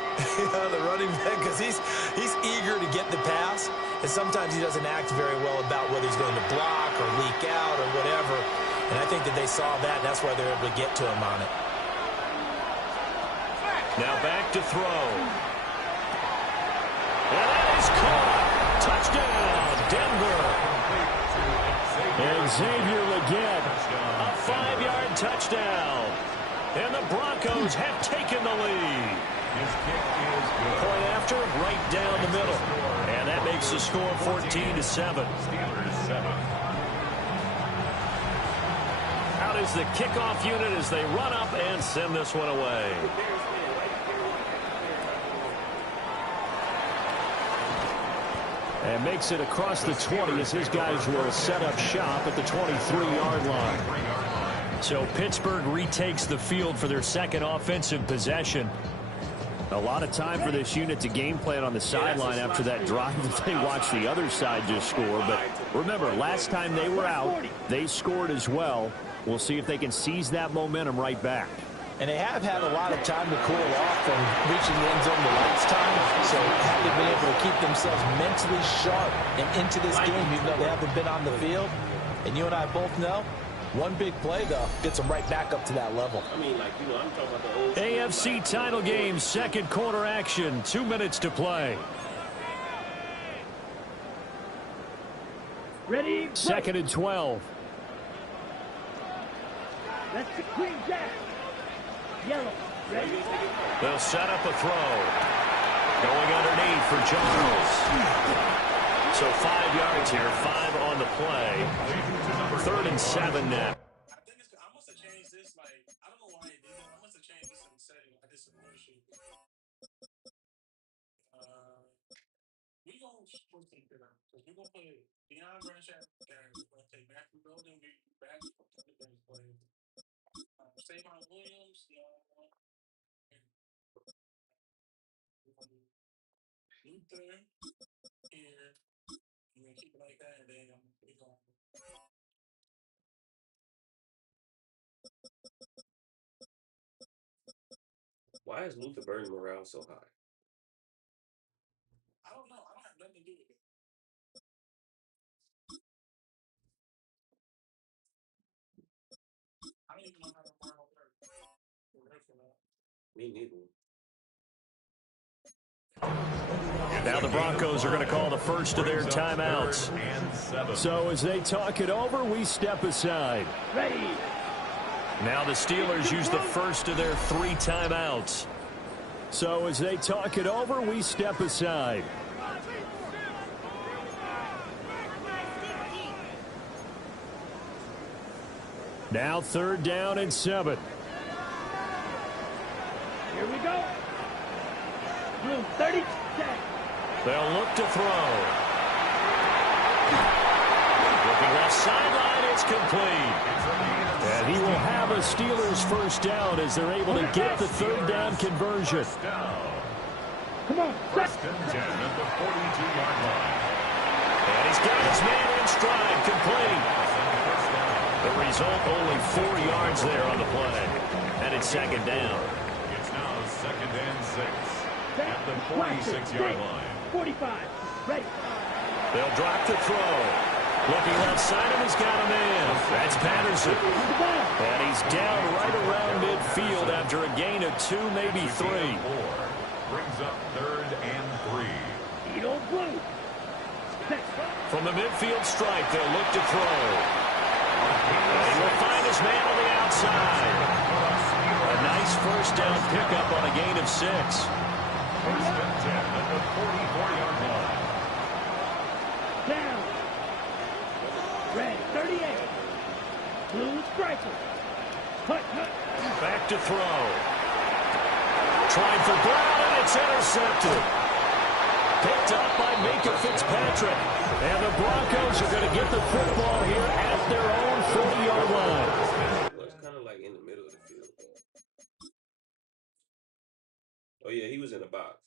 The running back, because he's eager to get the pass, and sometimes he doesn't act very well about whether he's going to block or leak out or whatever. And I think that they saw that, and that's why they're able to get to him on it. Now back to throw. And that is caught. Touchdown, Denver. And Xavier Legette, a 5-yard touchdown. And the Broncos have taken the lead. Point after, right down the middle. And that makes the score 14-7. Out is the kickoff unit as they run up and send this one away. And makes it across the 20 as his guys will set up shop at the 23-yard line. So Pittsburgh retakes the field for their 2nd offensive possession. A lot of time for this unit to game plan on the sideline after that drive that they watched the other side just score. But remember, last time they were out, they scored as well. We'll see if they can seize that momentum right back. And they have had a lot of time to cool off from reaching the end zone the last time. So have they been able to keep themselves mentally sharp and into this game, even though they haven't been on the field? And you and I both know, one big play, though, gets them right back up to that level. I mean, like, I'm talking about the old AFC title game, 2nd quarter action, 2 minutes to play. Ready? 2nd and 12. That's the green jack. Yellow. Ready? They'll set up a throw. Going underneath for Charles. So 5 yards here, 5 on the play. 3rd and 7 now. I think I must have changed this. Like, I don't know why it did it. I must have changed this in the setting. I did some more shit. We gonna switch things around because we gonna play Deion Branchett and we're gonna take Matthew Golden. We back from the bench play. Savon Williams, and we're gonna do Luther here. We're gonna keep it like that, and then we're gonna. Why is Luther Burns morale so high? I don't know. I don't have nothing to do with it. I don't even know how to moral works. Me neither. Now the Broncos are going to call the first of their timeouts. So as they talk it over, we step aside. Ready. Now the Steelers use the first of their 3 timeouts. So as they talk it over, we step aside. Now 3rd down and 7. Here we go. Room 30. They'll look to throw. Looking left sideline, it's complete. And he will have a Steelers first down as they're able to get the 3rd down conversion. Come on. First and 10 at the 42-yard line. And he's got his man in stride, complete. The result, only 4 yards there on the play. And it's 2nd down. It's now 2nd and 6 at the 46-yard line. 45. Ready. They'll drop the throw. Looking left side of he's got a man. That's Patterson. And he's down right around midfield after a gain of 2, maybe 3. Brings up 3rd and 3. Eat old blue. From the midfield stripe, they'll look to throw. And he will find his man on the outside. A nice first down pickup on a gain of 6. First and 10 at the 44-yard line. Down. Red 38. Blue striker. Hut. Back to throw. Trying for Brown, and it's intercepted. Picked up by Minka Fitzpatrick. And the Broncos are going to get the football here at their own 40-yard line. Well, it's kind of like in the middle of the field. Oh, yeah, he was in a box.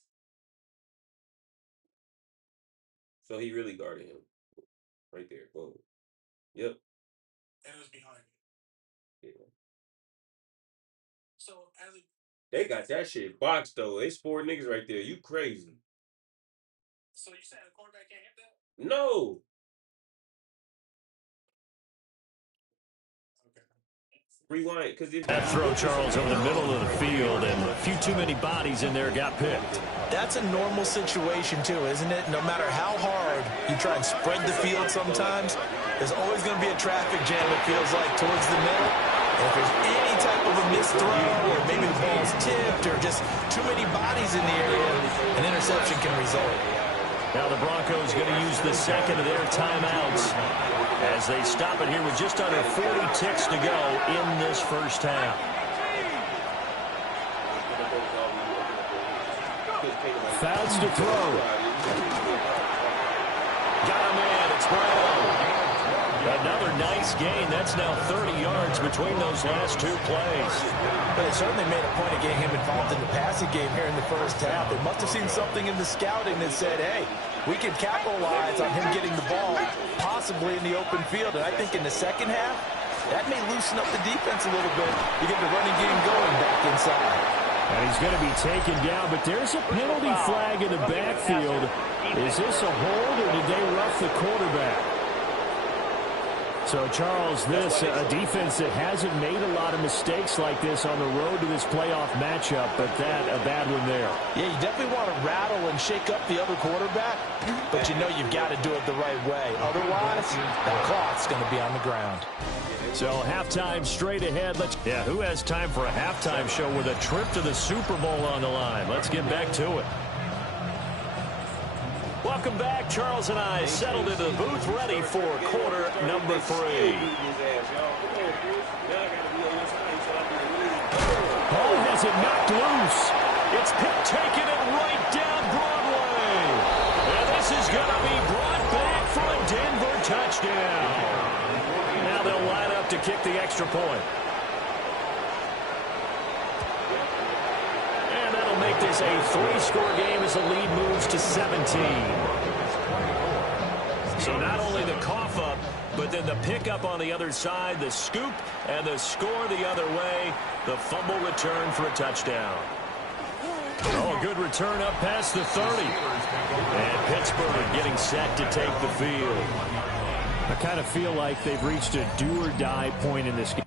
So he really guarded him. Right there. Boom. Yep. And it was behind me. Yeah. So, as a They got that shit boxed, though. It's 4 niggas right there. You crazy. So you saying the quarterback can't hit that? No. Rewind, because if that throw, Charles, over the middle of the field, and a few too many bodies in there got picked. That's a normal situation, too, isn't it? No matter how hard you try and spread the field sometimes, there's always going to be a traffic jam, it feels like, towards the middle. And if there's any type of a missed throw, or maybe the ball's tipped, or just too many bodies in the area, an interception can result. Now the Broncos going to use the second of their timeouts as they stop it here with just under 40 ticks to go in this first half. Fouts to throw. Got him in. It's Brown. Another nice gain. That's now 30 yards between those last 2 plays. But it certainly made a point of getting him involved in the passing game here in the first half. They must have seen something in the scouting that said, hey, we can capitalize on him getting the ball, possibly in the open field. And I think in the second half, that may loosen up the defense a little bit to get the running game going back inside. And he's going to be taken down, but there's a penalty flag in the backfield. Is this a hold, or did they rough the quarterback? So, Charles, this a defense that hasn't made a lot of mistakes like this on the road to this playoff matchup, but that a bad one there. Yeah, you definitely want to rattle and shake up the other quarterback, but you know you've got to do it the right way. Otherwise, that clock's going to be on the ground. So, halftime straight ahead. Who has time for a halftime show with a trip to the Super Bowl on the line? Let's get back to it. Welcome back. Charles and I settled into the booth, ready for quarter number 3. Ball has it knocked loose. It's taking it right down Broadway. And this is going to be brought back for a Denver touchdown. Now they'll line up to kick the extra point. Make this a 3-score game as the lead moves to 17. So not only the cough up, but then the pickup on the other side, the scoop, and the score the other way, the fumble return for a touchdown. Oh, a good return up past the 30. And Pittsburgh getting set to take the field. I kind of feel like they've reached a do-or-die point in this game.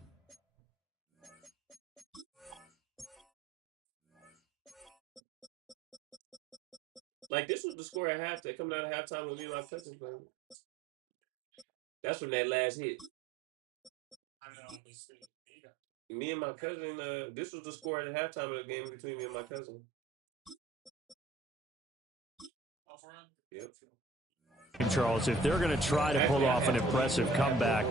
Like, this was the score at halftime, coming out of halftime when me and my cousin played. That's from that last hit. I know. Me and my cousin, this was the score at the halftime of the game between me and my cousin. Oh, for real? Yep. Charles, if they're going to try to pull off an impressive comeback,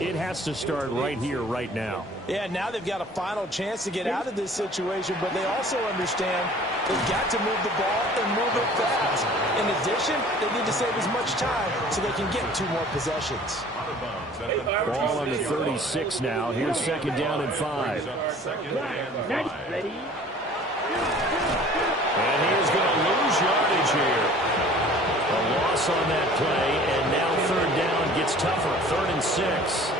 it has to start right here, right now. Yeah, now they've got a final chance to get out of this situation, but they also understand they've got to move the ball and move it fast. In addition, they need to save as much time so they can get 2 more possessions. Ball on the 36 now. Here's second down and 5. Ready? And he's going to lose yardage here. A loss on that play, and now third down gets tougher. 3rd and 6.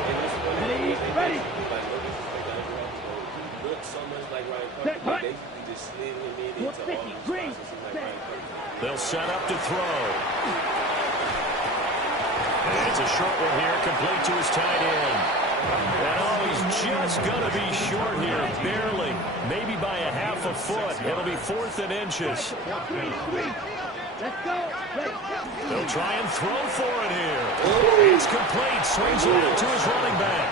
Ready? They'll set up to throw. And it's a short one here, complete to his tight end. And he's just going to be short here, barely. Maybe by a half a foot. It'll be 4th and inches. Let's go. They'll try and throw for it here. It's complete. Swings it out to his running back.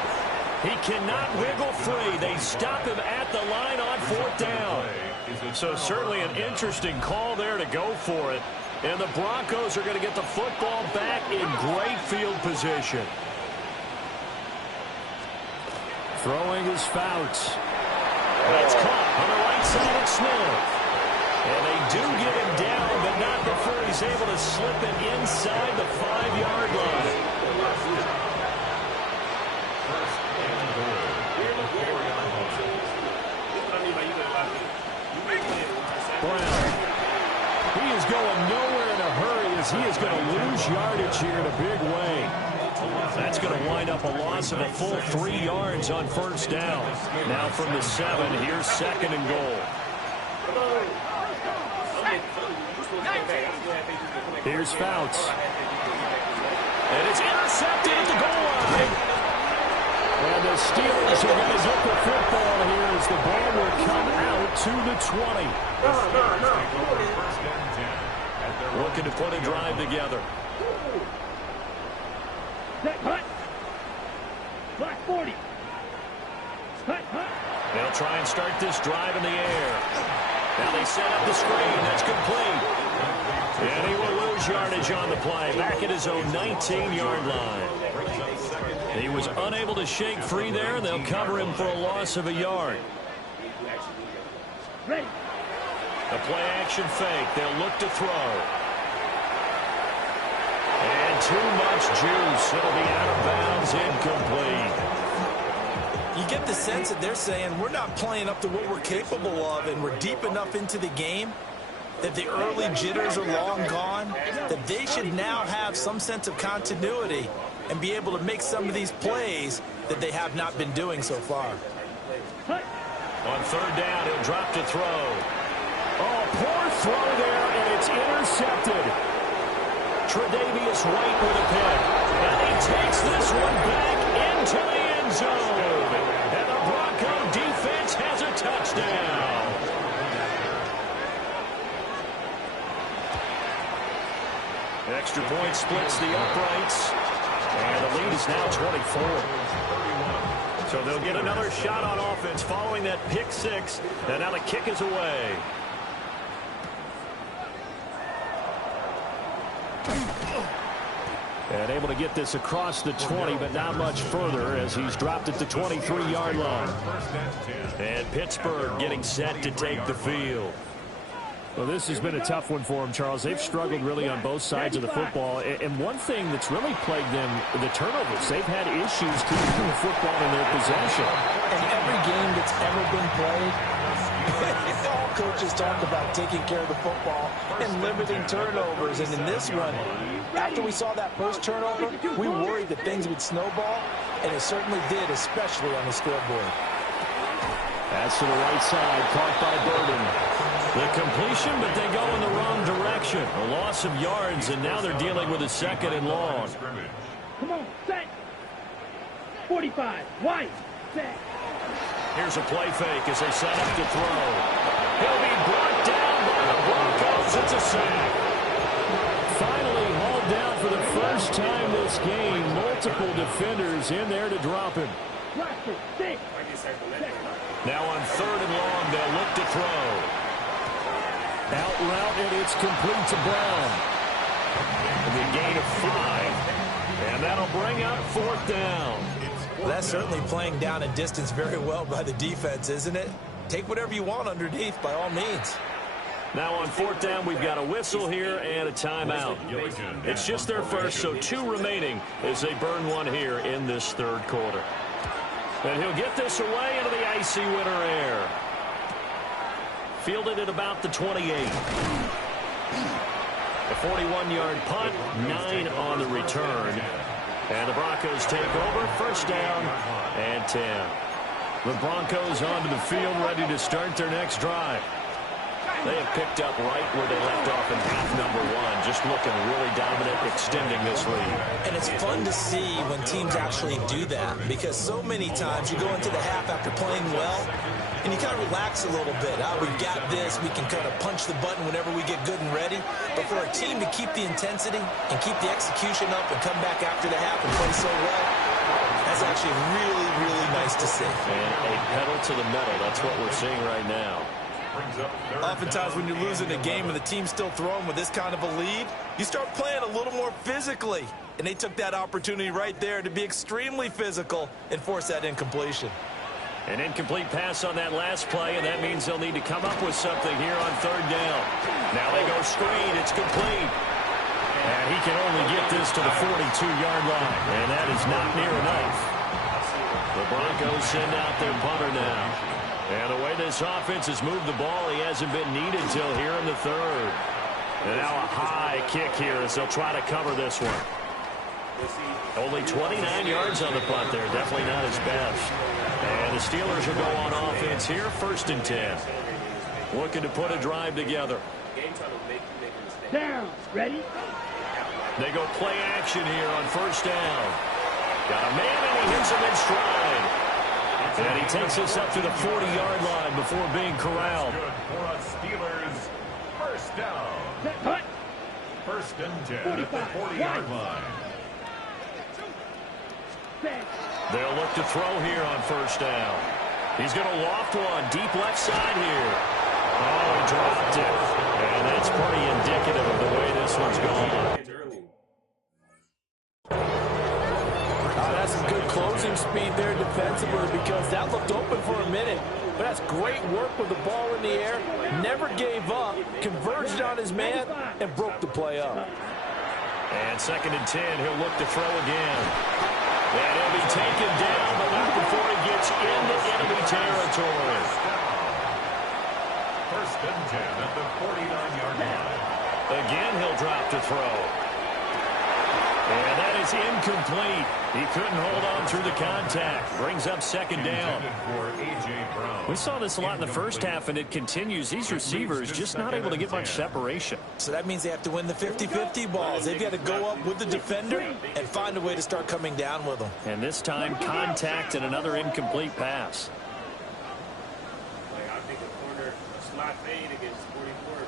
He cannot wiggle free. They stop him at the line on 4th down. So certainly an interesting call there to go for it. And the Broncos are going to get the football back in great field position. Throwing is Fouts. That's caught on the right side of Smith. And they do get him down, but not before he's able to slip it inside the 5-yard line. Brown. He is going nowhere in a hurry as he is going to lose yardage here in a big way. That's going to wind up a loss of a full 3 yards on first down. Now from the 7, here's 2nd and goal. Here's Fouts. And it's intercepted at the goal line. And the Steelers are going to get the football here as the ball will come out to the 20. Looking to put a drive together. Hut. Black 40. Hut. They'll try and start this drive in the air. Now they set up the screen. That's complete. And he will lose yardage on the play. Back at his own 19-yard line. He was unable to shake free there, and they'll cover him for a loss of a yard. Ready. The play-action fake. They'll look to throw. And too much juice. It'll be out of bounds, incomplete. You get the sense that they're saying we're not playing up to what we're capable of, and we're deep enough into the game that the early jitters are long gone, that they should now have some sense of continuity and be able to make some of these plays that they have not been doing so far. On 3rd down, he'll drop to throw. Oh, poor throw there, and it's intercepted. Tre'Davious White with a pick. And he takes this one back into the end zone. And the Bronco defense has a touchdown. Extra point splits the uprights. And the lead is now 24. So they'll get another shot on offense following that pick 6. And now the kick is away. And able to get this across the 20, but not much further as he's dropped at the 23-yard line. And Pittsburgh getting set to take the field. Well, this has been a tough one for them, Charles. They've struggled really on both sides of the football. And one thing that's really plagued them, the turnovers. They've had issues keeping the football in their possession. And every game that's ever been played, all coaches talk about taking care of the football and limiting turnovers. And in this one, after we saw that first turnover, we worried that things would snowball, and it certainly did, especially on the scoreboard. That's to the right side, caught by Burden. The completion, but they go in the wrong direction. A loss of yards, and now they're dealing with a 2nd and long. Come on, set. 45, White, set. Here's a play fake as they set up to throw. He'll be brought down by the Broncos. It's a sack. Finally hauled down for the first time this game. Multiple defenders in there to drop him. Now on 3rd and long, they'll look to throw. Out route, and it's complete to Brown. And the gain of 5. And that'll bring up 4th down. Well, that's certainly playing down and distance very well by the defense, isn't it? Take whatever you want underneath, by all means. Now on 4th down, we've got a whistle here and a timeout. It's just their first, so 2 remaining as they burn one here in this 3rd quarter. And he'll get this away into the icy winter air. Fielded at about the 28. A 41-yard punt, 9 on the return. And the Broncos take over, 1st down and 10. The Broncos onto the field, ready to start their next drive. They have picked up right where they left off in half number 1, just looking really dominant, extending this lead. And it's fun to see when teams actually do that, because so many times you go into the half after playing well, and you kind of relax a little bit. We've got this. We can kind of punch the button whenever we get good and ready. But for a team to keep the intensity and keep the execution up and come back after the half and play so well, that's actually really, really nice to see. And a pedal to the metal. That's what we're seeing right now. Oftentimes when you're losing a game and the team's still throwing with this kind of a lead, you start playing a little more physically. And they took that opportunity right there to be extremely physical and force that incompletion. An incomplete pass on that last play, and that means they'll need to come up with something here on third down. Now they go screen. It's complete. And he can only get this to the 42-yard line, and that is not near enough. The Broncos send out their punter now. And the way this offense has moved the ball, he hasn't been needed till here in the third. And now a high kick here as they'll try to cover this one. Only 29 yards on the punt there. Definitely not his best. And the Steelers will go on offense here, 1st and 10. Looking to put a drive together. Down. Ready? They go play action here on 1st down. Got a man, and he hits him in stride. And he takes us up to the 40-yard line before being corralled. Good for us Steelers. 1st down. 1st and 10 at the 40-yard line. They'll look to throw here on 1st down. He's going to loft one deep left side here. Oh, he dropped it. And that's pretty indicative of the way this one's gone. That's some good closing speed there defensively because that looked open for a minute. But that's great work with the ball in the air. Never gave up, converged on his man, and broke the play up. And 2nd and 10, he'll look to throw again. And he'll be taken down, but not before he gets into enemy territory. 1st and 10 at the 49-yard line. Again, he'll drop to throw. And that is incomplete. He couldn't hold on through the contact. Brings up 2nd down. We saw this a lot in the first half, and it continues. These receivers just not able to get much separation. So that means they have to win the 50-50 balls. They've got to go up with the defender and find a way to start coming down with them. And this time, contact and another incomplete pass.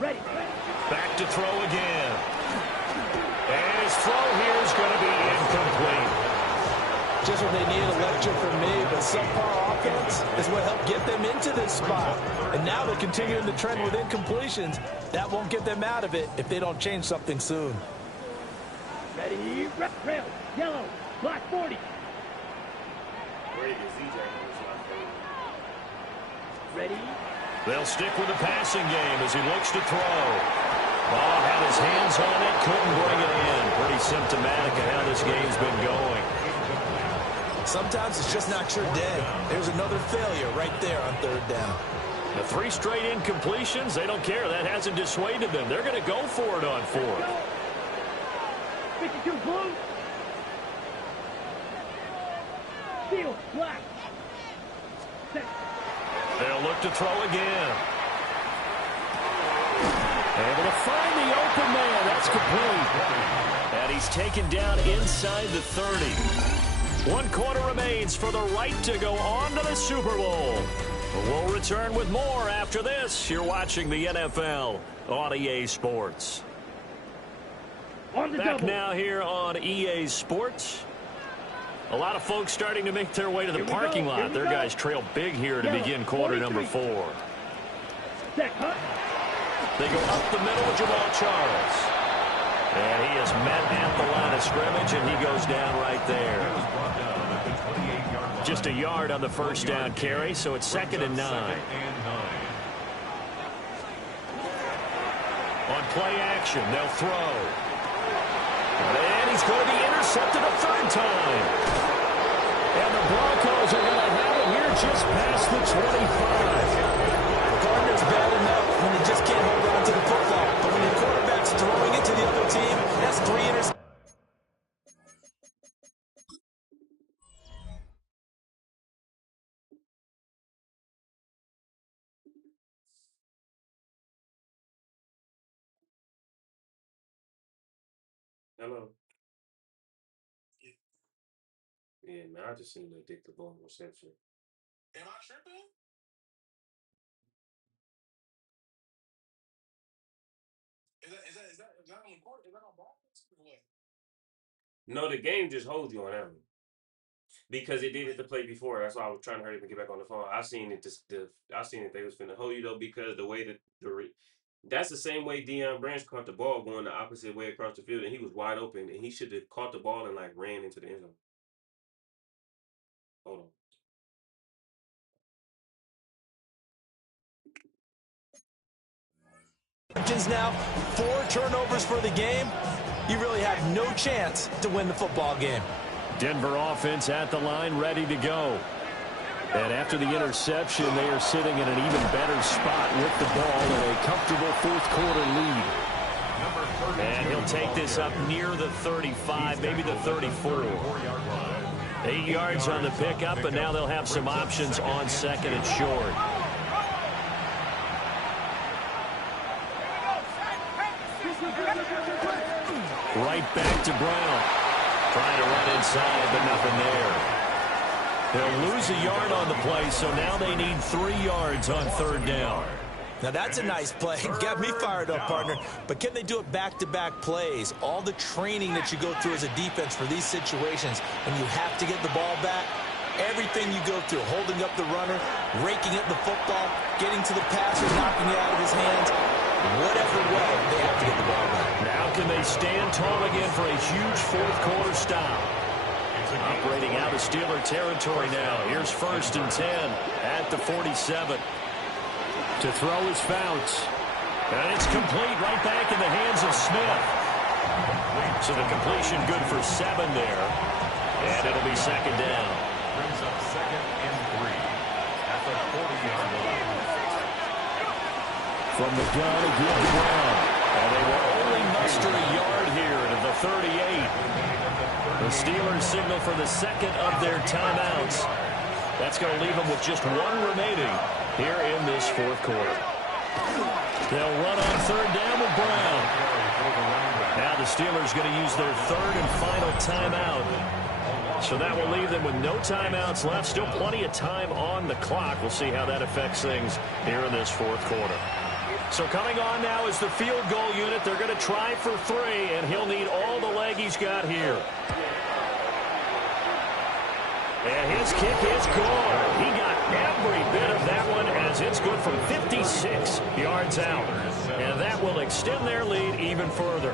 Back to throw again. And his throw here is going to be incomplete. Just what they needed a lecture from me, but subpar offense is what helped get them into this spot. And now they're continuing the trend with incompletions. That won't get them out of it if they don't change something soon. Ready? Rail. Yellow. Black 40. Ready? They'll stick with the passing game as he looks to throw. Oh, had his hands on it, couldn't bring it in. Pretty symptomatic of how this game's been going. Sometimes it's just not your day. There's another failure right there on 3rd down. The 3 straight incompletions, they don't care. That hasn't dissuaded them. They're going to go for it on 4th. 52 blue. Steel. Black. They'll look to throw again. Able to find the open man. That's complete. And he's taken down inside the 30. 1 quarter remains for the right to go on to the Super Bowl. We'll return with more after this. You're watching the NFL on EA Sports. Back now here on EA Sports. A lot of folks starting to make their way to the parking lot. Their guys trail big here to begin quarter number 4. They go up the middle with Jamal Charles. And he is met at the line of scrimmage, and he goes down right there. Just a yard on the 1st down carry, so it's 2nd and 9. On play action, they'll throw. And he's going to be intercepted a 3rd time. And the Broncos are going to have it here just past the 25. Gardner's bad enough when they just can't hold on to the football. But when your quarterback's throwing it to the other team, that's 3 interceptions. Hello. Yeah, man, I just seen the addictable reception. Am I tripping? Is that on court? Is that on ball? What? No, the game just holds you on that one. Because it did it to play before. That's why I was trying to hurry up and get back on the phone. I seen it they was finna hold you though, because the way that that's the same way Deion Branch caught the ball going the opposite way across the field, and he was wide open, and he should have caught the ball and like ran into the end zone. Hold on. Now, 4 turnovers for the game. You really have no chance to win the football game. Denver offense at the line, ready to go. And after the interception, they are sitting in an even better spot with the ball in a comfortable fourth-quarter lead. And he'll take this up near the 35, maybe the 34. 8 yards on the pickup, and now they'll have some options on second and short. Right back to Brown. Trying to run inside, but nothing there. They'll lose a yard on the play, so now they need 3 yards on third down. Now that's a nice play. Got me fired up, partner. But can they do it back-to-back plays? All the training that you go through as a defense for these situations when you have to get the ball back, everything you go through, holding up the runner, raking at the football, getting to the passer, knocking it out of his hands, whatever way, they have to get the ball back. Now can they stand tall again for a huge fourth-quarter stop? Operating out of Steeler territory now. Here's 1st and 10 at the 47. To throw is Fouts. And it's complete right back in the hands of Smith. So the completion good for 7 there. And it'll be second down. Brings up 2nd and 3 at the 40-yard line. From the gun again to Brown. And they will only muster a yard here to the 38. The Steelers signal for the second of their timeouts. That's going to leave them with just 1 remaining here in this fourth quarter. They'll run on third down with Brown. Now the Steelers going to use their 3rd and final timeout. So that will leave them with no timeouts left. Still plenty of time on the clock. We'll see how that affects things here in this fourth quarter. So coming on now is the field goal unit. They're going to try for 3, and he'll need all the leg he's got here. And his kick is gone. He got every bit of that one as it's good from 56 yards out. And that will extend their lead even further.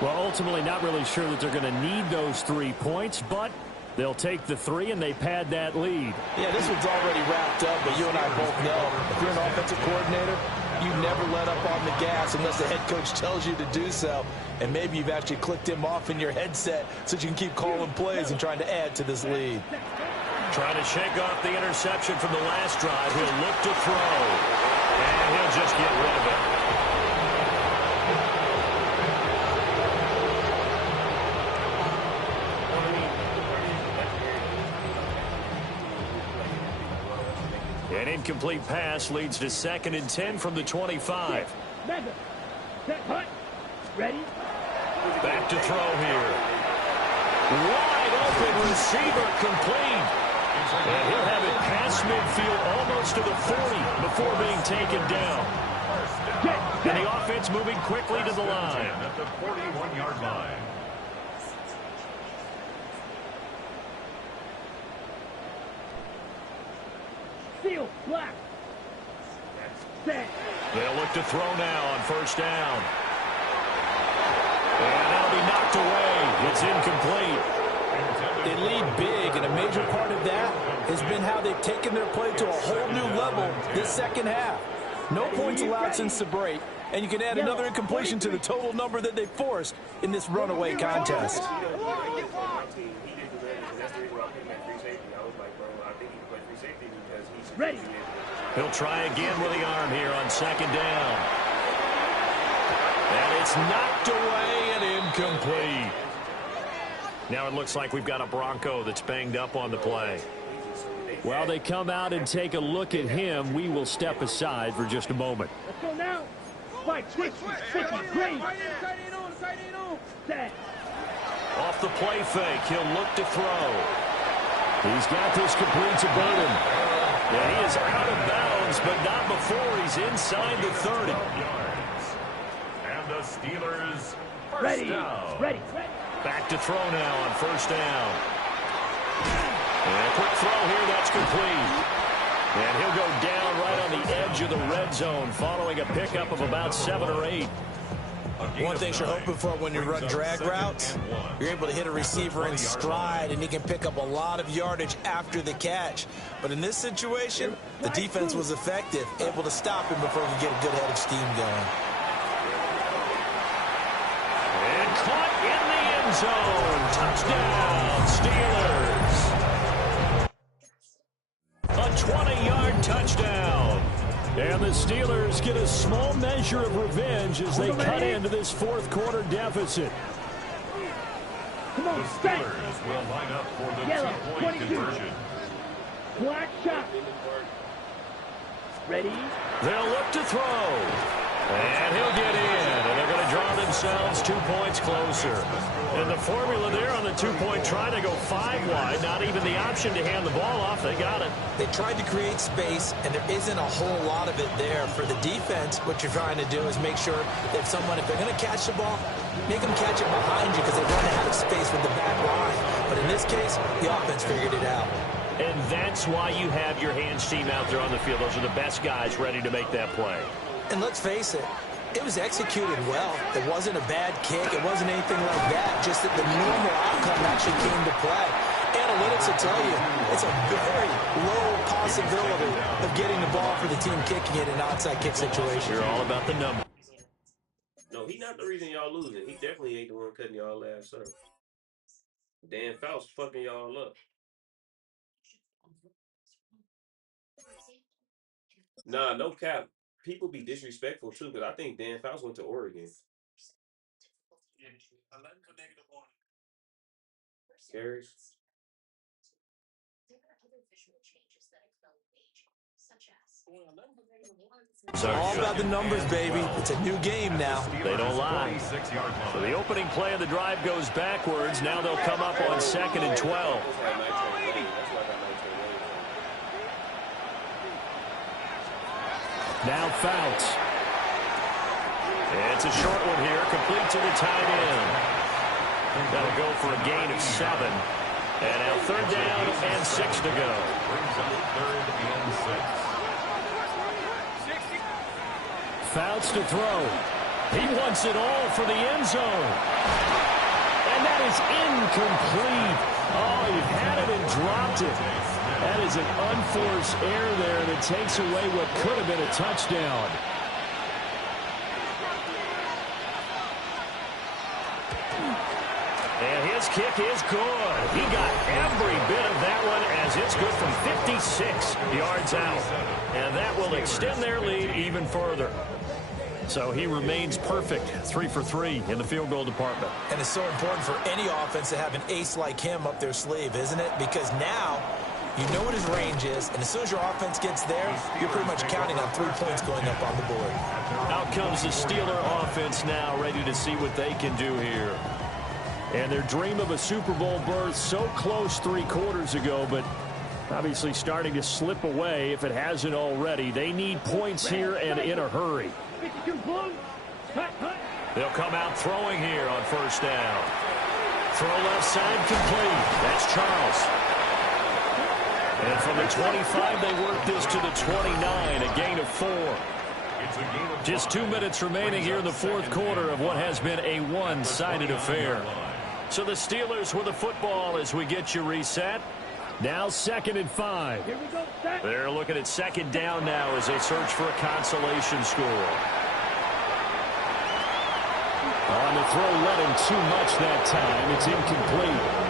Well, ultimately not really sure that they're going to need those 3 points, but they'll take the 3 and they pad that lead. Yeah, this one's already wrapped up, but you and I both know if you're an offensive coordinator, you never let up on the gas unless the head coach tells you to do so. And maybe you've actually clicked him off in your headset so you can keep calling plays and trying to add to this lead. Trying to shake off the interception from the last drive. He'll look to throw. And he'll just get rid of it. An incomplete pass leads to 2nd and 10 from the 25. Mega. Set hut. Ready. Back to throw here. Wide open receiver complete. And he'll have it past midfield almost to the 40 before being taken down. And the offense moving quickly to the line. At the 41-yard line. Seal. Black. Set. They'll look to throw now on 1st down. And that'll be knocked away. It's incomplete. They lead big, and a major part of that has been how they've taken their play to a whole new level this second half. No points allowed since the break, and you can add another incompletion to the total number that they forced in this runaway contest. Ready. He'll try again with the arm here on 2nd down. And it's knocked away and incomplete. Now it looks like we've got a Bronco that's banged up on the play. While they come out and take a look at him, we will step aside for just a moment. Let's go now. Fight, switch, green. Set. Off the play fake, he'll look to throw. He's got this complete to Burden. And he is out of bounds, but not before he's inside the 30. And the Steelers Ready. Ready. Back to throw now on 1st down. And a quick throw here, that's complete. And he'll go down right on the edge of the red zone following a pickup of about 7 or 8. One thing you're hoping for when you run drag routes, you're able to hit a receiver in stride, and he can pick up a lot of yardage after the catch. But in this situation, the defense was effective, able to stop him before he could get a good head of steam going. zone. Touchdown, Steelers. A 20-yard touchdown. And the Steelers get a small measure of revenge as they cut into this fourth quarter deficit. Come on, The Steelers will line up for the Yellow, two-point 22. conversion. Black shot. Ready? They'll look to throw. And he'll get in. And they're going to draw themselves 2 points closer. And the formula there on the two-point try to go 5 wide. Not even the option to hand the ball off. They got it. They tried to create space, and there isn't a whole lot of it there. For the defense, what you're trying to do is make sure that if they're going to catch the ball, make them catch it behind you because they run out of space with the back line. But in this case, the offense figured it out. And that's why you have your hands team out there on the field. Those are the best guys ready to make that play. And let's face it, it was executed well. It wasn't a bad kick. It wasn't anything like that. Just that the normal outcome actually came to play. Analytics will tell you it's a very low possibility of getting the ball for the team kicking it in an onside kick situation. You're all about the number. No, he's not the reason y'all losing. He definitely ain't the one cutting y'all last serve. Dan Faust fucking y'all up. Nah, no cap. People be disrespectful too, but I think Dan Faust went to Oregon. Carries. It's all about the numbers, baby. It's a new game now. They don't lie. So the opening play of the drive goes backwards. Now they'll come up on 2nd and 12. Now Fouts. It's a short one here, complete to the tight end. That'll go for a gain of 7. And now 3rd down and 6 to go. Brings up 3rd and 6. Fouts to throw. He wants it all for the end zone. And that is incomplete. Oh, you've had it and dropped it. That is an unforced error there that takes away what could have been a touchdown. And his kick is good. He got every bit of that one as it's good from 56 yards out. And that will extend their lead even further. So he remains perfect, 3 for 3 in the field goal department. And it's so important for any offense to have an ace like him up their sleeve, isn't it? Because now you know what his range is, and as soon as your offense gets there, you're pretty much counting on 3 points going up on the board. Out comes the Steeler offense now, ready to see what they can do here. And their dream of a Super Bowl berth so close 3 quarters ago, but obviously starting to slip away if it hasn't already. They need points here and in a hurry. They'll come out throwing here on 1st down. Throw left side complete. That's Charles. And from the 25, they work this to the 29, a gain of 4. Just 2 minutes remaining here in the fourth quarter of what has been a one-sided affair. So the Steelers with the football as we get you reset. Now 2nd and 5. Here we go, set. They're looking at 2nd down now as they search for a consolation score. On the throw, let him too much that time. It's incomplete.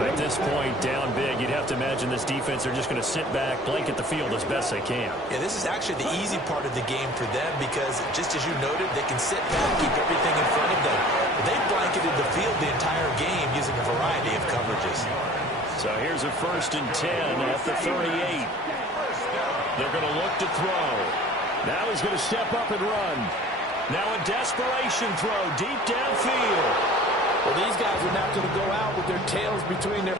At this point, down big, you'd have to imagine this defense are just going to sit back, blanket the field as best they can. Yeah, this is actually the easy part of the game for them because, just as you noted, they can sit back, keep everything in front of them. They've blanketed the field the entire game using a variety of coverages. So here's a 1st and 10 at the 38. They're going to look to throw. Now he's going to step up and run. Now a desperation throw deep downfield. Well, these guys are not going to go out with their tails between their